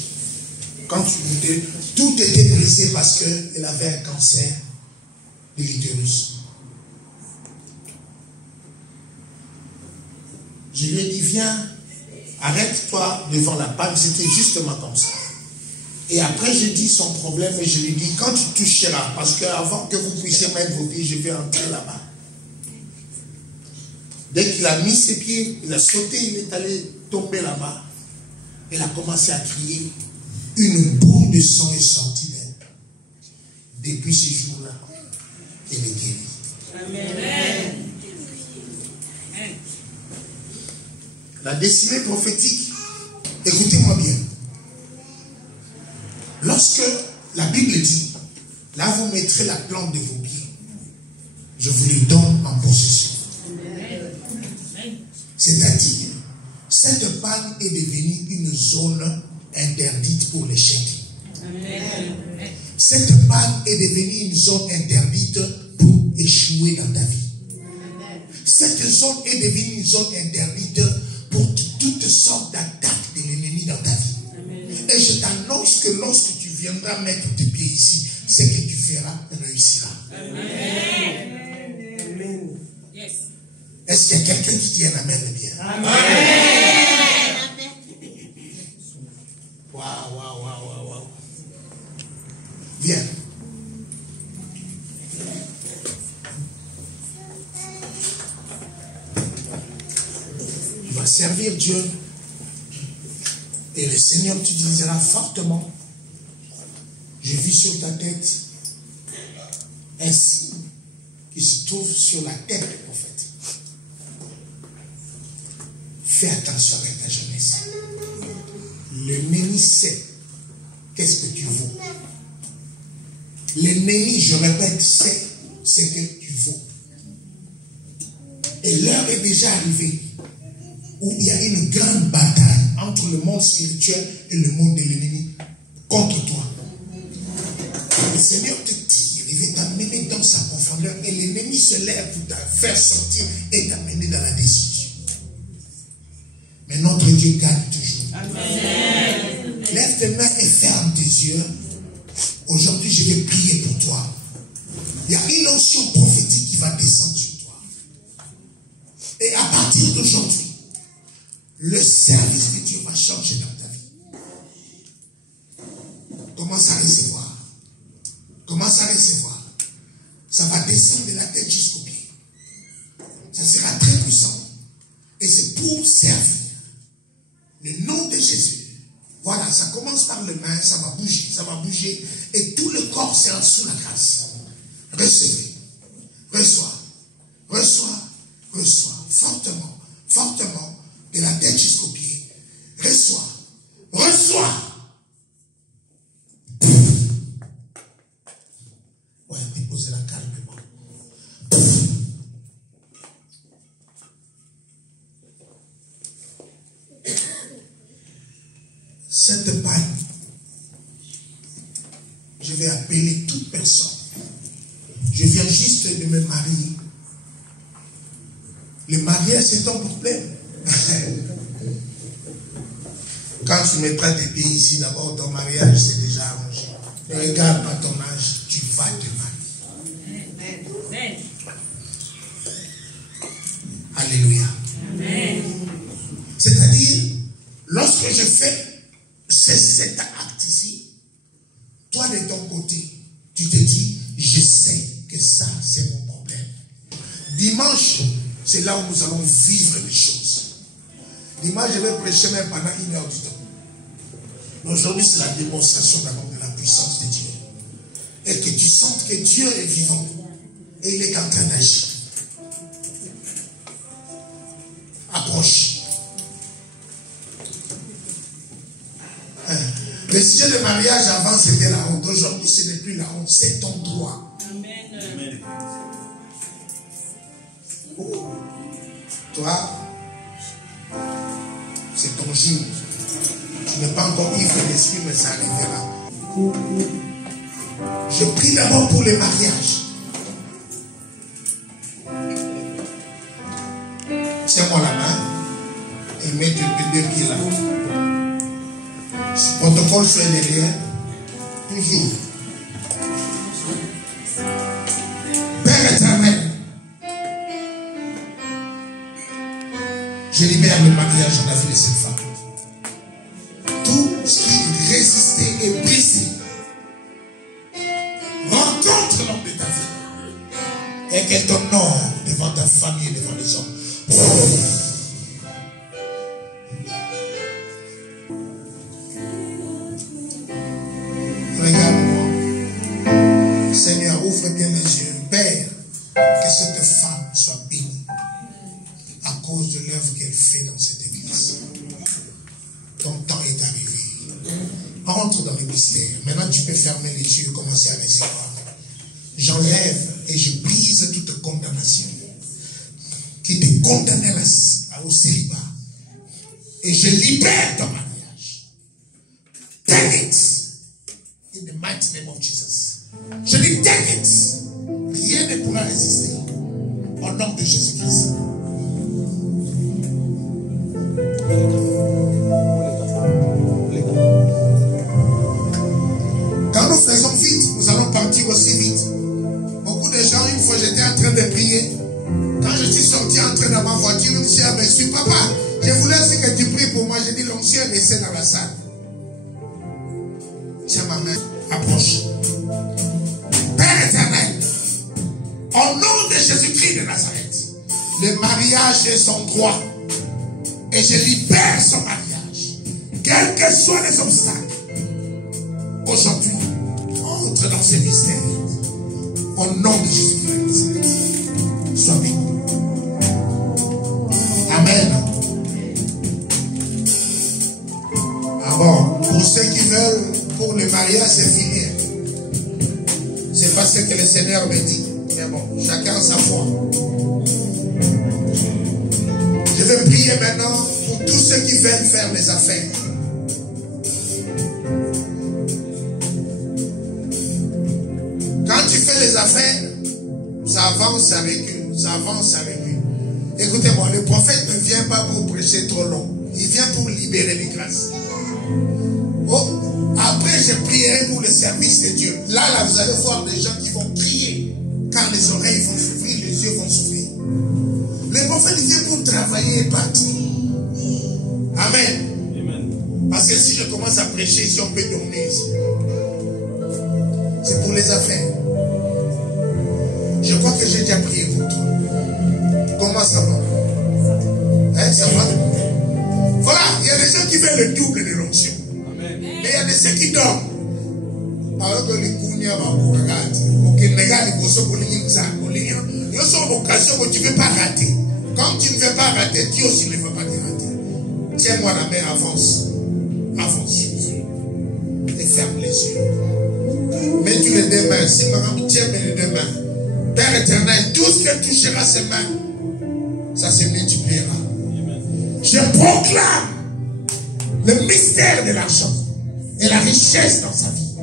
Quand tout était brisé parce qu'elle avait un cancer de l'utérus. Je lui ai dit, viens, arrête-toi devant la panne. C'était justement comme ça. Et après, j'ai dit son problème et je lui ai dit, quand tu toucheras, parce qu'avant que vous puissiez mettre vos pieds, je vais entrer là-bas. Dès qu'il a mis ses pieds, il a sauté, il est allé tomber là-bas. Elle a commencé à crier. Une boule de sang est sortie d'elle. Depuis ce jour-là, elle est guérie. Amen. La destinée prophétique, écoutez-moi bien. Lorsque la Bible dit, là vous mettrez la plante de vos pieds, je vous le donne en possession. C'est-à-dire, cette panne est devenue une zone interdite pour les chèques. Cette bague est devenue une zone interdite pour échouer dans ta vie. Cette zone est devenue une zone interdite pour toutes sortes d'attaques de l'ennemi dans ta vie. Et je t'annonce que lorsque tu viendras mettre tes pieds ici, ce que tu feras réussira. Est-ce qu'il y a quelqu'un qui dit un amen de bien? Waouh. Viens. Tu vas servir Dieu. Et le Seigneur t'utilisera fortement. J'ai vu sur ta tête un signe qui se trouve sur la tête du prophète. Fais attention avec ta jeunesse. L'ennemi sait qu'est-ce que tu vaux. L'ennemi, je répète, sait ce que tu vaux. Et l'heure est déjà arrivée où il y a une grande bataille entre le monde spirituel et le monde de l'ennemi contre toi. Le Seigneur te tire, il veut t'amener dans sa profondeur et l'ennemi se lève pour te faire sortir et t'amener dans la décision. Mais notre Dieu gagne toujours. Amen. Lève tes mains et ferme tes yeux. Aujourd'hui, je vais prier pour toi. Il y a une onction prophétique qui va descendre sur toi. Et à partir d'aujourd'hui, le service de Dieu va changer dans ta vie. Commence à recevoir. Commence à recevoir. Ça va descendre de la tête jusqu'au pied. Ça sera très puissant. Et c'est pour servir. Le nom de Jésus. Voilà, ça commence par les mains, ça va bouger. Et tout le corps sera sous la grâce. Recevez. Reçois. Fortement. De la tête jusqu'au pied. Reçois. Ouais, déposez-la calmement. Cette bague, je vais appeler toute personne. Je viens juste de me marier. Le mariage, c'est un problème. Quand tu mettras tes pieds ici, d'abord, ton mariage, c'est déjà arrangé. Ne regarde pas ton âge, tu vas te marier. Alléluia. Amen. C'est-à-dire, lorsque je fais cet acte ici, toi de ton côté, tu te dis, je sais que ça, c'est mon problème. Dimanche, c'est là où nous allons vivre les choses. Dimanche, je vais prêcher même pendant 1 heure du temps. Aujourd'hui, c'est la démonstration d'abord de la puissance de Dieu. Et que tu sentes que Dieu est vivant. Et il est en train d'agir. Approche. Le sujet de mariage avant, c'était la honte. Aujourd'hui, ce n'est plus la honte, c'est ton droit. Amen. Oh. Toi, c'est ton jour. Tu n'es pas encore ivre d'esprit, mais ça arrivera. Je prie d'abord pour le mariage. Tiens-moi la main et mets tes pieds là. Ce protocole soit derrière. Toujours. Père éternel, je libère le mariage dans la vie de cette femme. Tout ce qui résistait et brisé rencontre l'homme de ta vie et qu'elle t'honore devant ta famille et devant les hommes. Regarde-moi. Seigneur, ouvre bien mes yeux. Père, que cette femme soit bénie à cause de l'œuvre qu'elle fait dans cette église. Ton temps est arrivé. Entre dans le mystère. Maintenant, tu peux fermer les yeux et commencer à recevoir. J'enlève et je brise toute condamnation qui te condamnait au célibat. Et je libère ton mariage. Take it. In the mighty name of Jesus. Je dis, take it. Rien ne pourra résister. Au nom de Jésus-Christ. Quand nous faisons vite, nous allons partir aussi vite. Beaucoup de gens, une fois j'étais en train de prier. Quand je suis sorti en train dans ma voiture, une sœur me suit. Papa, je voulais aussi que tu pries pour moi. J'ai dit, l'onction est laissée dans la salle. Tiens ma main, approche. Père éternel, au nom de Jésus-Christ de Nazareth, le mariage est son droit. Et je libère son mariage. Quels que soient les obstacles. Aujourd'hui, entre dans ces mystères. Au nom de Jésus-Christ de Nazareth. Sois béni. Amen. Ah bon, pour ceux qui veulent, pour le mariage, c'est fini. C'est pas ce que le Seigneur me dit. Mais bon, chacun sa foi. Je vais prier maintenant pour tous ceux qui veulent faire les affaires. Quand tu fais les affaires, ça avance, ça recule. Ça avance, ça recule. Écoutez-moi, le prophète ne vient pas pour prêcher trop long. Il vient pour libérer les grâces. Oh, après, je prierai pour le service de Dieu. Là, vous allez voir des gens qui vont crier. Quand les oreilles vont s'ouvrir, les yeux vont s'ouvrir. Le prophète vient pour travailler et partir. Amen. Amen. Parce que si je commence à prêcher, si on peut dormir ici. C'est pour les affaires. Je crois que j'ai déjà prié pour toi. Comment ça va? Hein, ça va? Voilà, il y a des gens qui veulent le double de l'onction. Mais il y a des gens qui dorment. Alors que les kounia va pour regarder. Ok, les gars, les gosses pour les gens. Il y a une occasion que tu ne veux pas rater. Quand tu ne veux pas rater, Dieu aussi ne va pas te rater. Tiens-moi la main, avance. Avance. Et ferme les yeux. Mets-tu les deux mains. Si madame tient les deux mains. Père éternel, tout ce que touchera ses mains, ça se multipliera. Je proclame le mystère de l'argent et la richesse dans sa vie.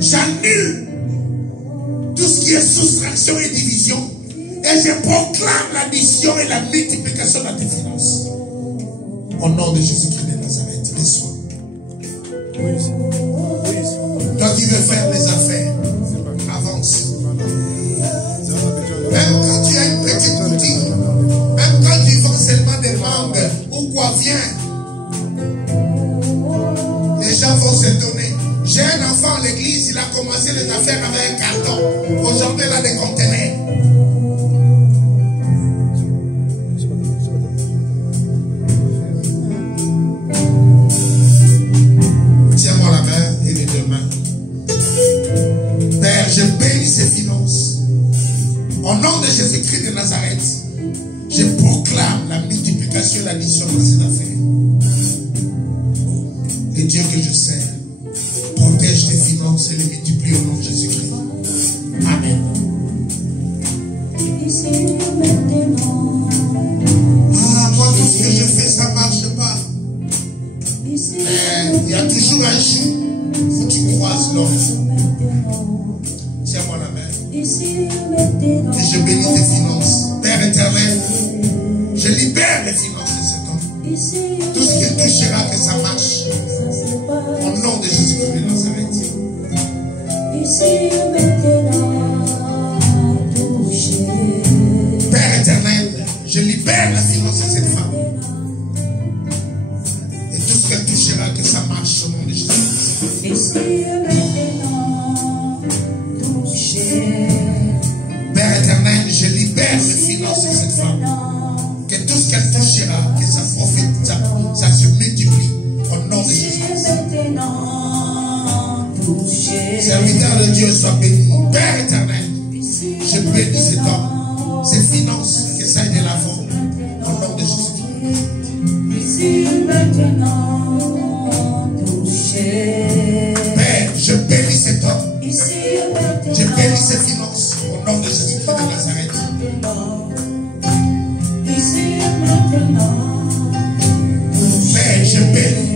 J'annule tout ce qui est soustraction et division et je proclame l'addition et la multiplication dans tes finances. Au nom de Jésus-Christ de Nazareth, reçois. Toi qui veux faire les affaires, avance. Même quand tu as une petite boutique, même quand tu vends seulement des mangues ou quoi, viens. Les gens vont s'étonner. J'ai un enfant à l'église, il a commencé les affaires avec un carton. Aujourd'hui, il a des conteneurs. Tiens-moi la main et les deux mains. Père, je bénis ses finances. Au nom de Jésus-Christ de Nazareth, je proclame la multiplication et l'addition de ces affaires. Le Dieu que je sers protège tes finances et les multiplie au nom de Jésus-Christ. Amen. Ah, moi, tout ce que je fais, ça ne marche pas. Mais il y a toujours un jour où tu croises l'homme. Tiens-moi la main. Et je bénis tes finances. Père éternel, je libère les finances de cet homme. Tout ce qui touchera, que ça marche. Au nom de Jésus-Christ de Nazareth. Père éternel, je libère la finance de cette femme. Et tout ce qu'elle touchera, que ça marche au nom de Jésus-Christ. Père éternel, je libère les finances de cette femme. Que tout ce qu'elle touchera, que ça profite, ça se multiplie. Au nom de Jésus. Serviteur de Dieu, soit béni. Père éternel, je bénis cet homme, ses finances, que ça aille de l'avant. Au nom de Jésus. Père, je bénis cet homme. Je bénis ses finances. Au nom de Jésus-Christ de Nazareth. Père, je bénis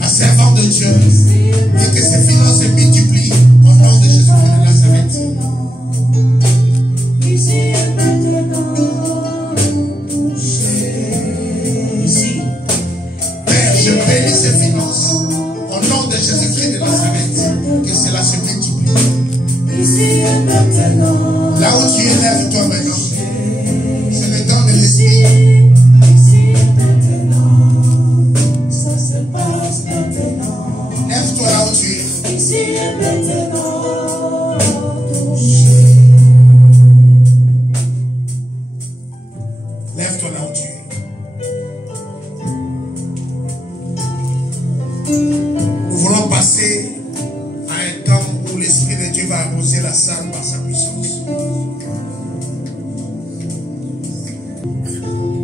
la servante de de Dieu et que ses finances se multiplient au nom de Jésus-Christ de Nazareth. Père, je bénis ses finances au nom de Jésus-Christ de Nazareth, que cela se multiplie. Là où tu es, lève-toi maintenant. C'est le temps de l'esprit. Lève-toi là où tu es. Lève-toi là où tu es. Nous voulons passer à un temps où l'Esprit de Dieu va arroser la salle par sa puissance.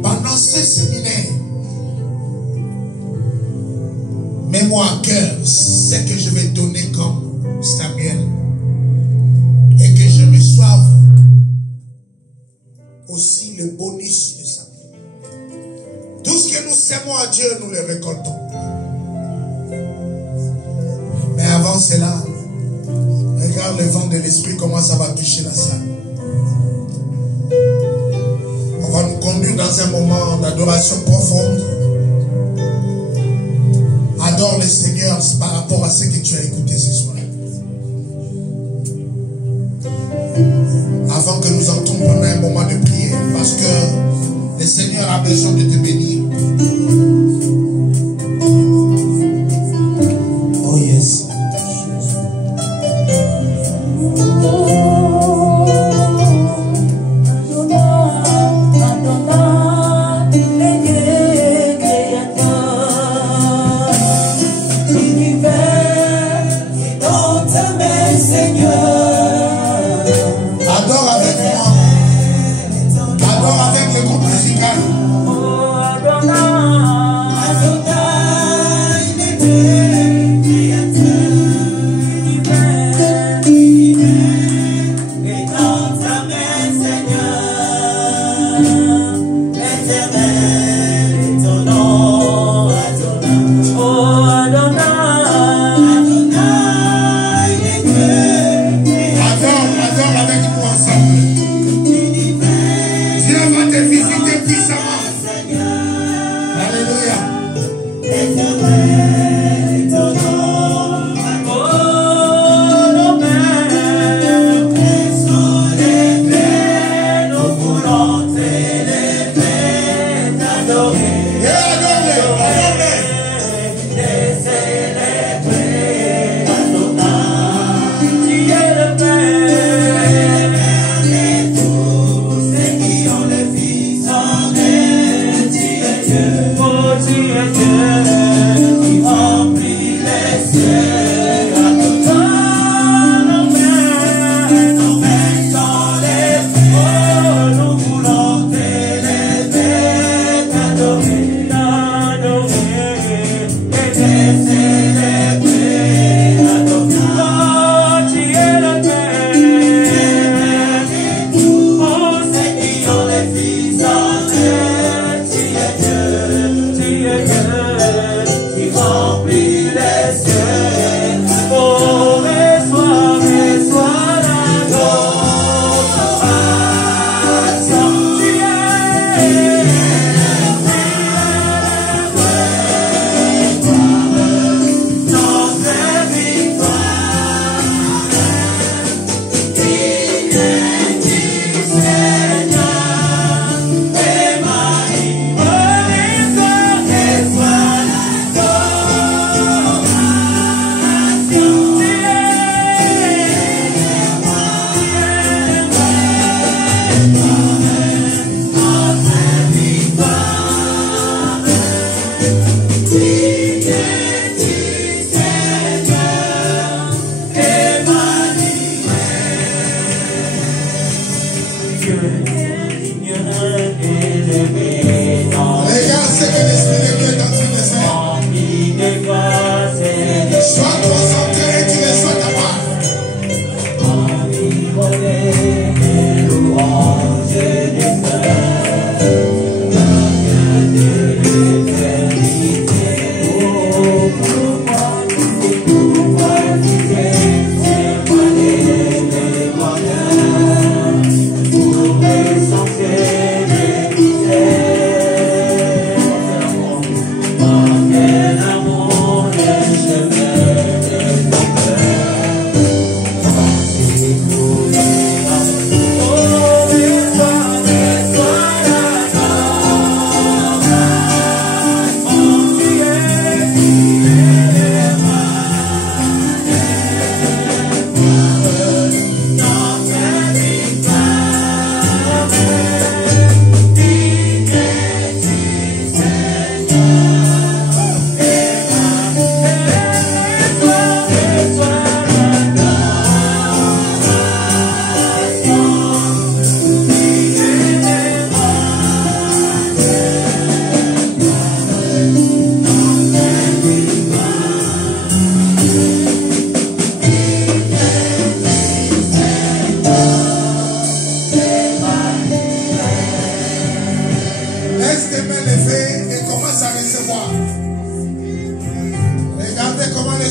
Pendant ce séminaire, mets-moi à cœur ce que je vais donner comme Samuel et que je reçoive aussi le bonus de Samuel. Tout ce que nous sèmons à Dieu, nous le récoltons. Mais avant cela, regarde le vent de l'esprit, comment ça va toucher la salle. On va nous conduire dans un moment d'adoration profonde. Adore le Seigneur par rapport à ce que tu as écouté ce soir. Avant que nous entrons pendant un moment de prière, parce que le Seigneur a besoin de te bénir. Oh yes. Adore avec moi. Adore avec le groupe musical.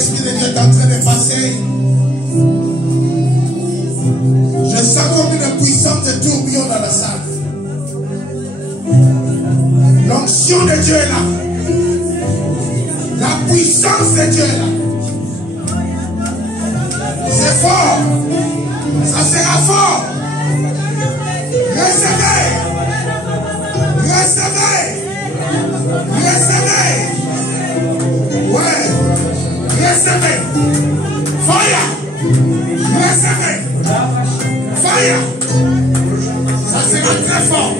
l'Esprit de Dieu est en train de passer. Je sens comme une puissante tourbillon dans la salle. L'onction de Dieu est là. La puissance de Dieu est là. C'est fort. Ça sera fort. Recevez. Recevez. Recevez. Ouais. Recevez. Fire. Recevez. Fire. Ça sera très fort.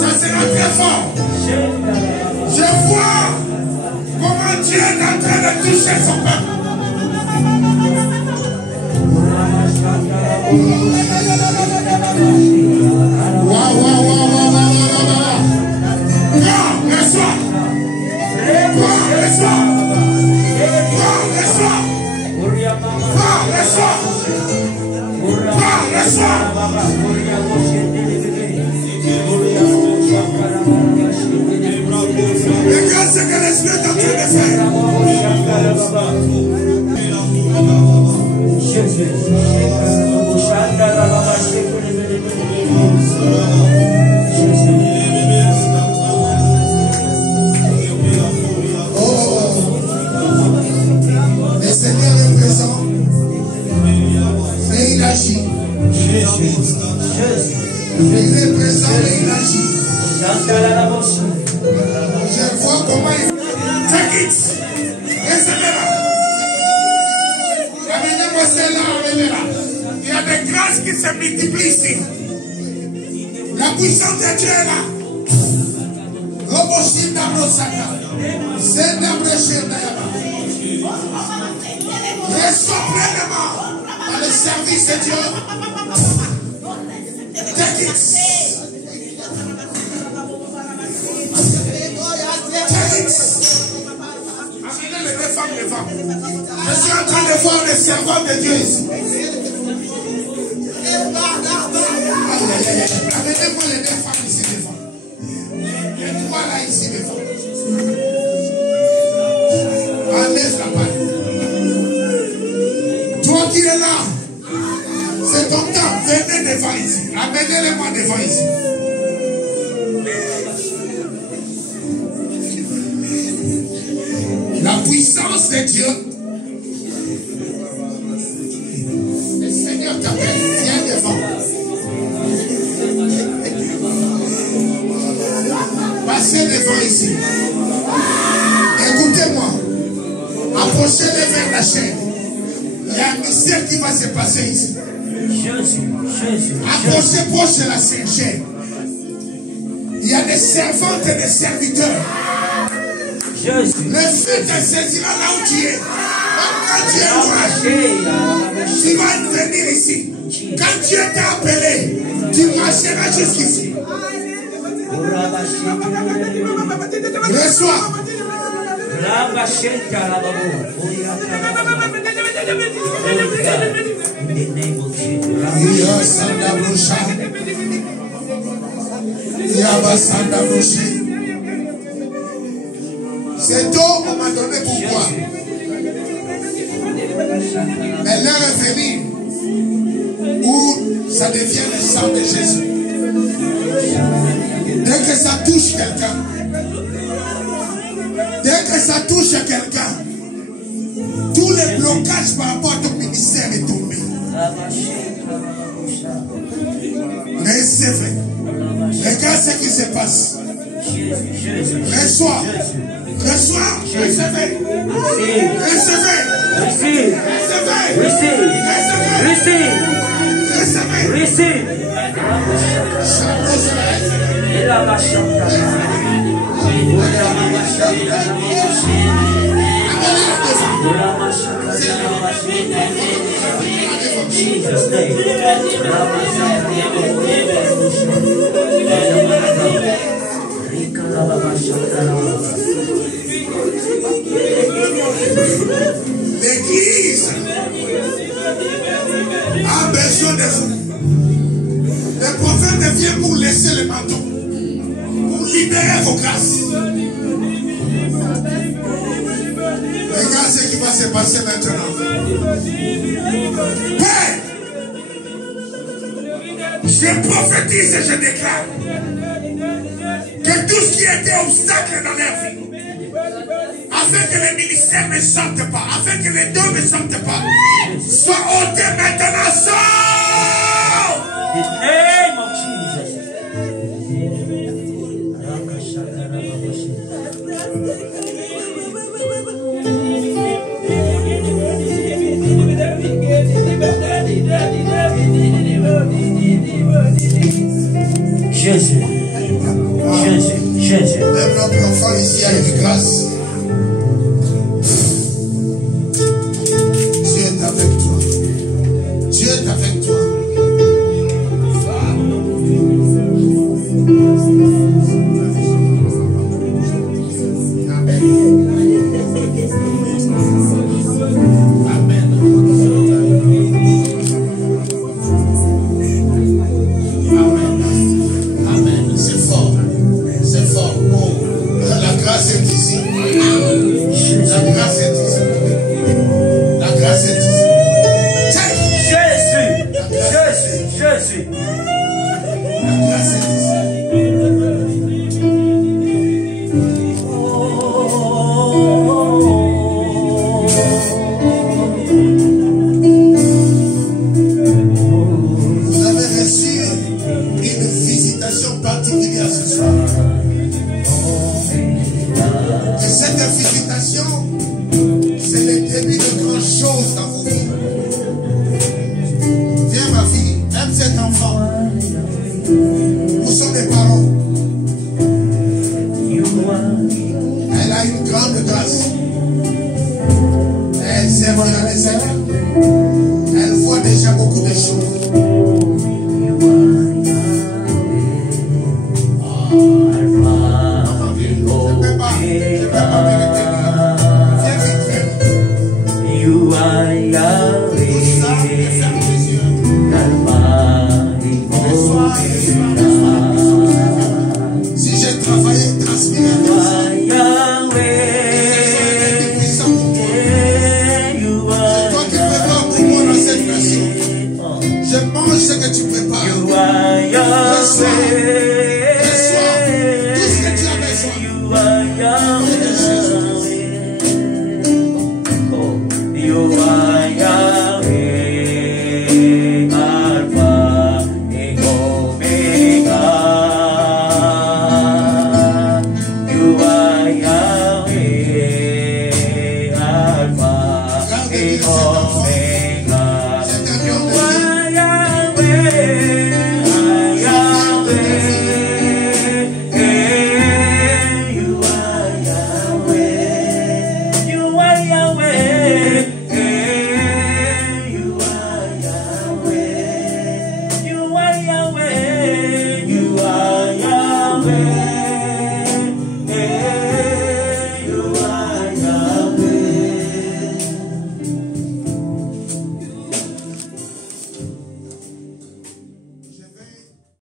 Ça sera très fort. Je vois comment Dieu est en train de toucher son peuple. Waouh, waouh, waouh, waouh, waouh, waouh. Prends, reçois. Prends, reçois. Prends, reçois. Prends, reçois. Prends, reçois. Regarde ce que l'Esprit est en train de faire. Le Seigneur est présent et il agit. Il est présent et il agit. Je vois comment il fait. Take it. Recevez-la. Amenez-moi celle-là, amenez-la. Il y a des grâces qui se multiplient ici. La puissance de Dieu est là. Roboshinda Brosaka. Zenda Breshenda Yaba. Reçois pleinement dans le service de Dieu. Take it. Amenez les deux femmes devant. Je suis en train de voir les servantes de Dieu ici. Amenez-moi les deux femmes ici devant. Les trois là ici devant. Enlève la paille. Toi qui es là, c'est ton temps. Venez devant ici. Amenez-les-moi devant ici. La puissance de Dieu. Le Seigneur t'appelle. Viens devant. Passez devant ici. Écoutez-moi. Approchez-les vers la chaîne. Il y a un mystère qui va se passer ici. Approchez proche de la chaîne. Il y a des servantes et des serviteurs. Le feu te saisira là où tu es. Quand tu es loin, tu vas venir ici. Quand Dieu t'a appelé, tu marcheras jusqu'ici. Reçois. Cette eau, on m'a donné pourquoi. Mais l'heure est venue où ça devient le sang de Jésus. Dès que ça touche quelqu'un, tous les blocages par rapport à ton ministère est tombé. Recevez. Regarde ce qui se passe. Reçois. Reçois. Recevez. Recevez. Recevez. Recevez. Recevez. Recevez. L'Église a besoin de vous. Le prophète vient pour laisser le manteau, pour libérer vos grâces. Regarde ce qui va se se passer maintenant. Père, je prophétise et je déclare que tout ce qui était obstacle dans leur vie, afin que les ministères ne sortent pas, afin que les dons ne sortent pas, soit ôté maintenant. Sort! In the name of Jesus. Jésus. Jésus. Jésus. Même notre enfant ici a une grâce. Dieu est avec toi. Dieu est avec toi. You are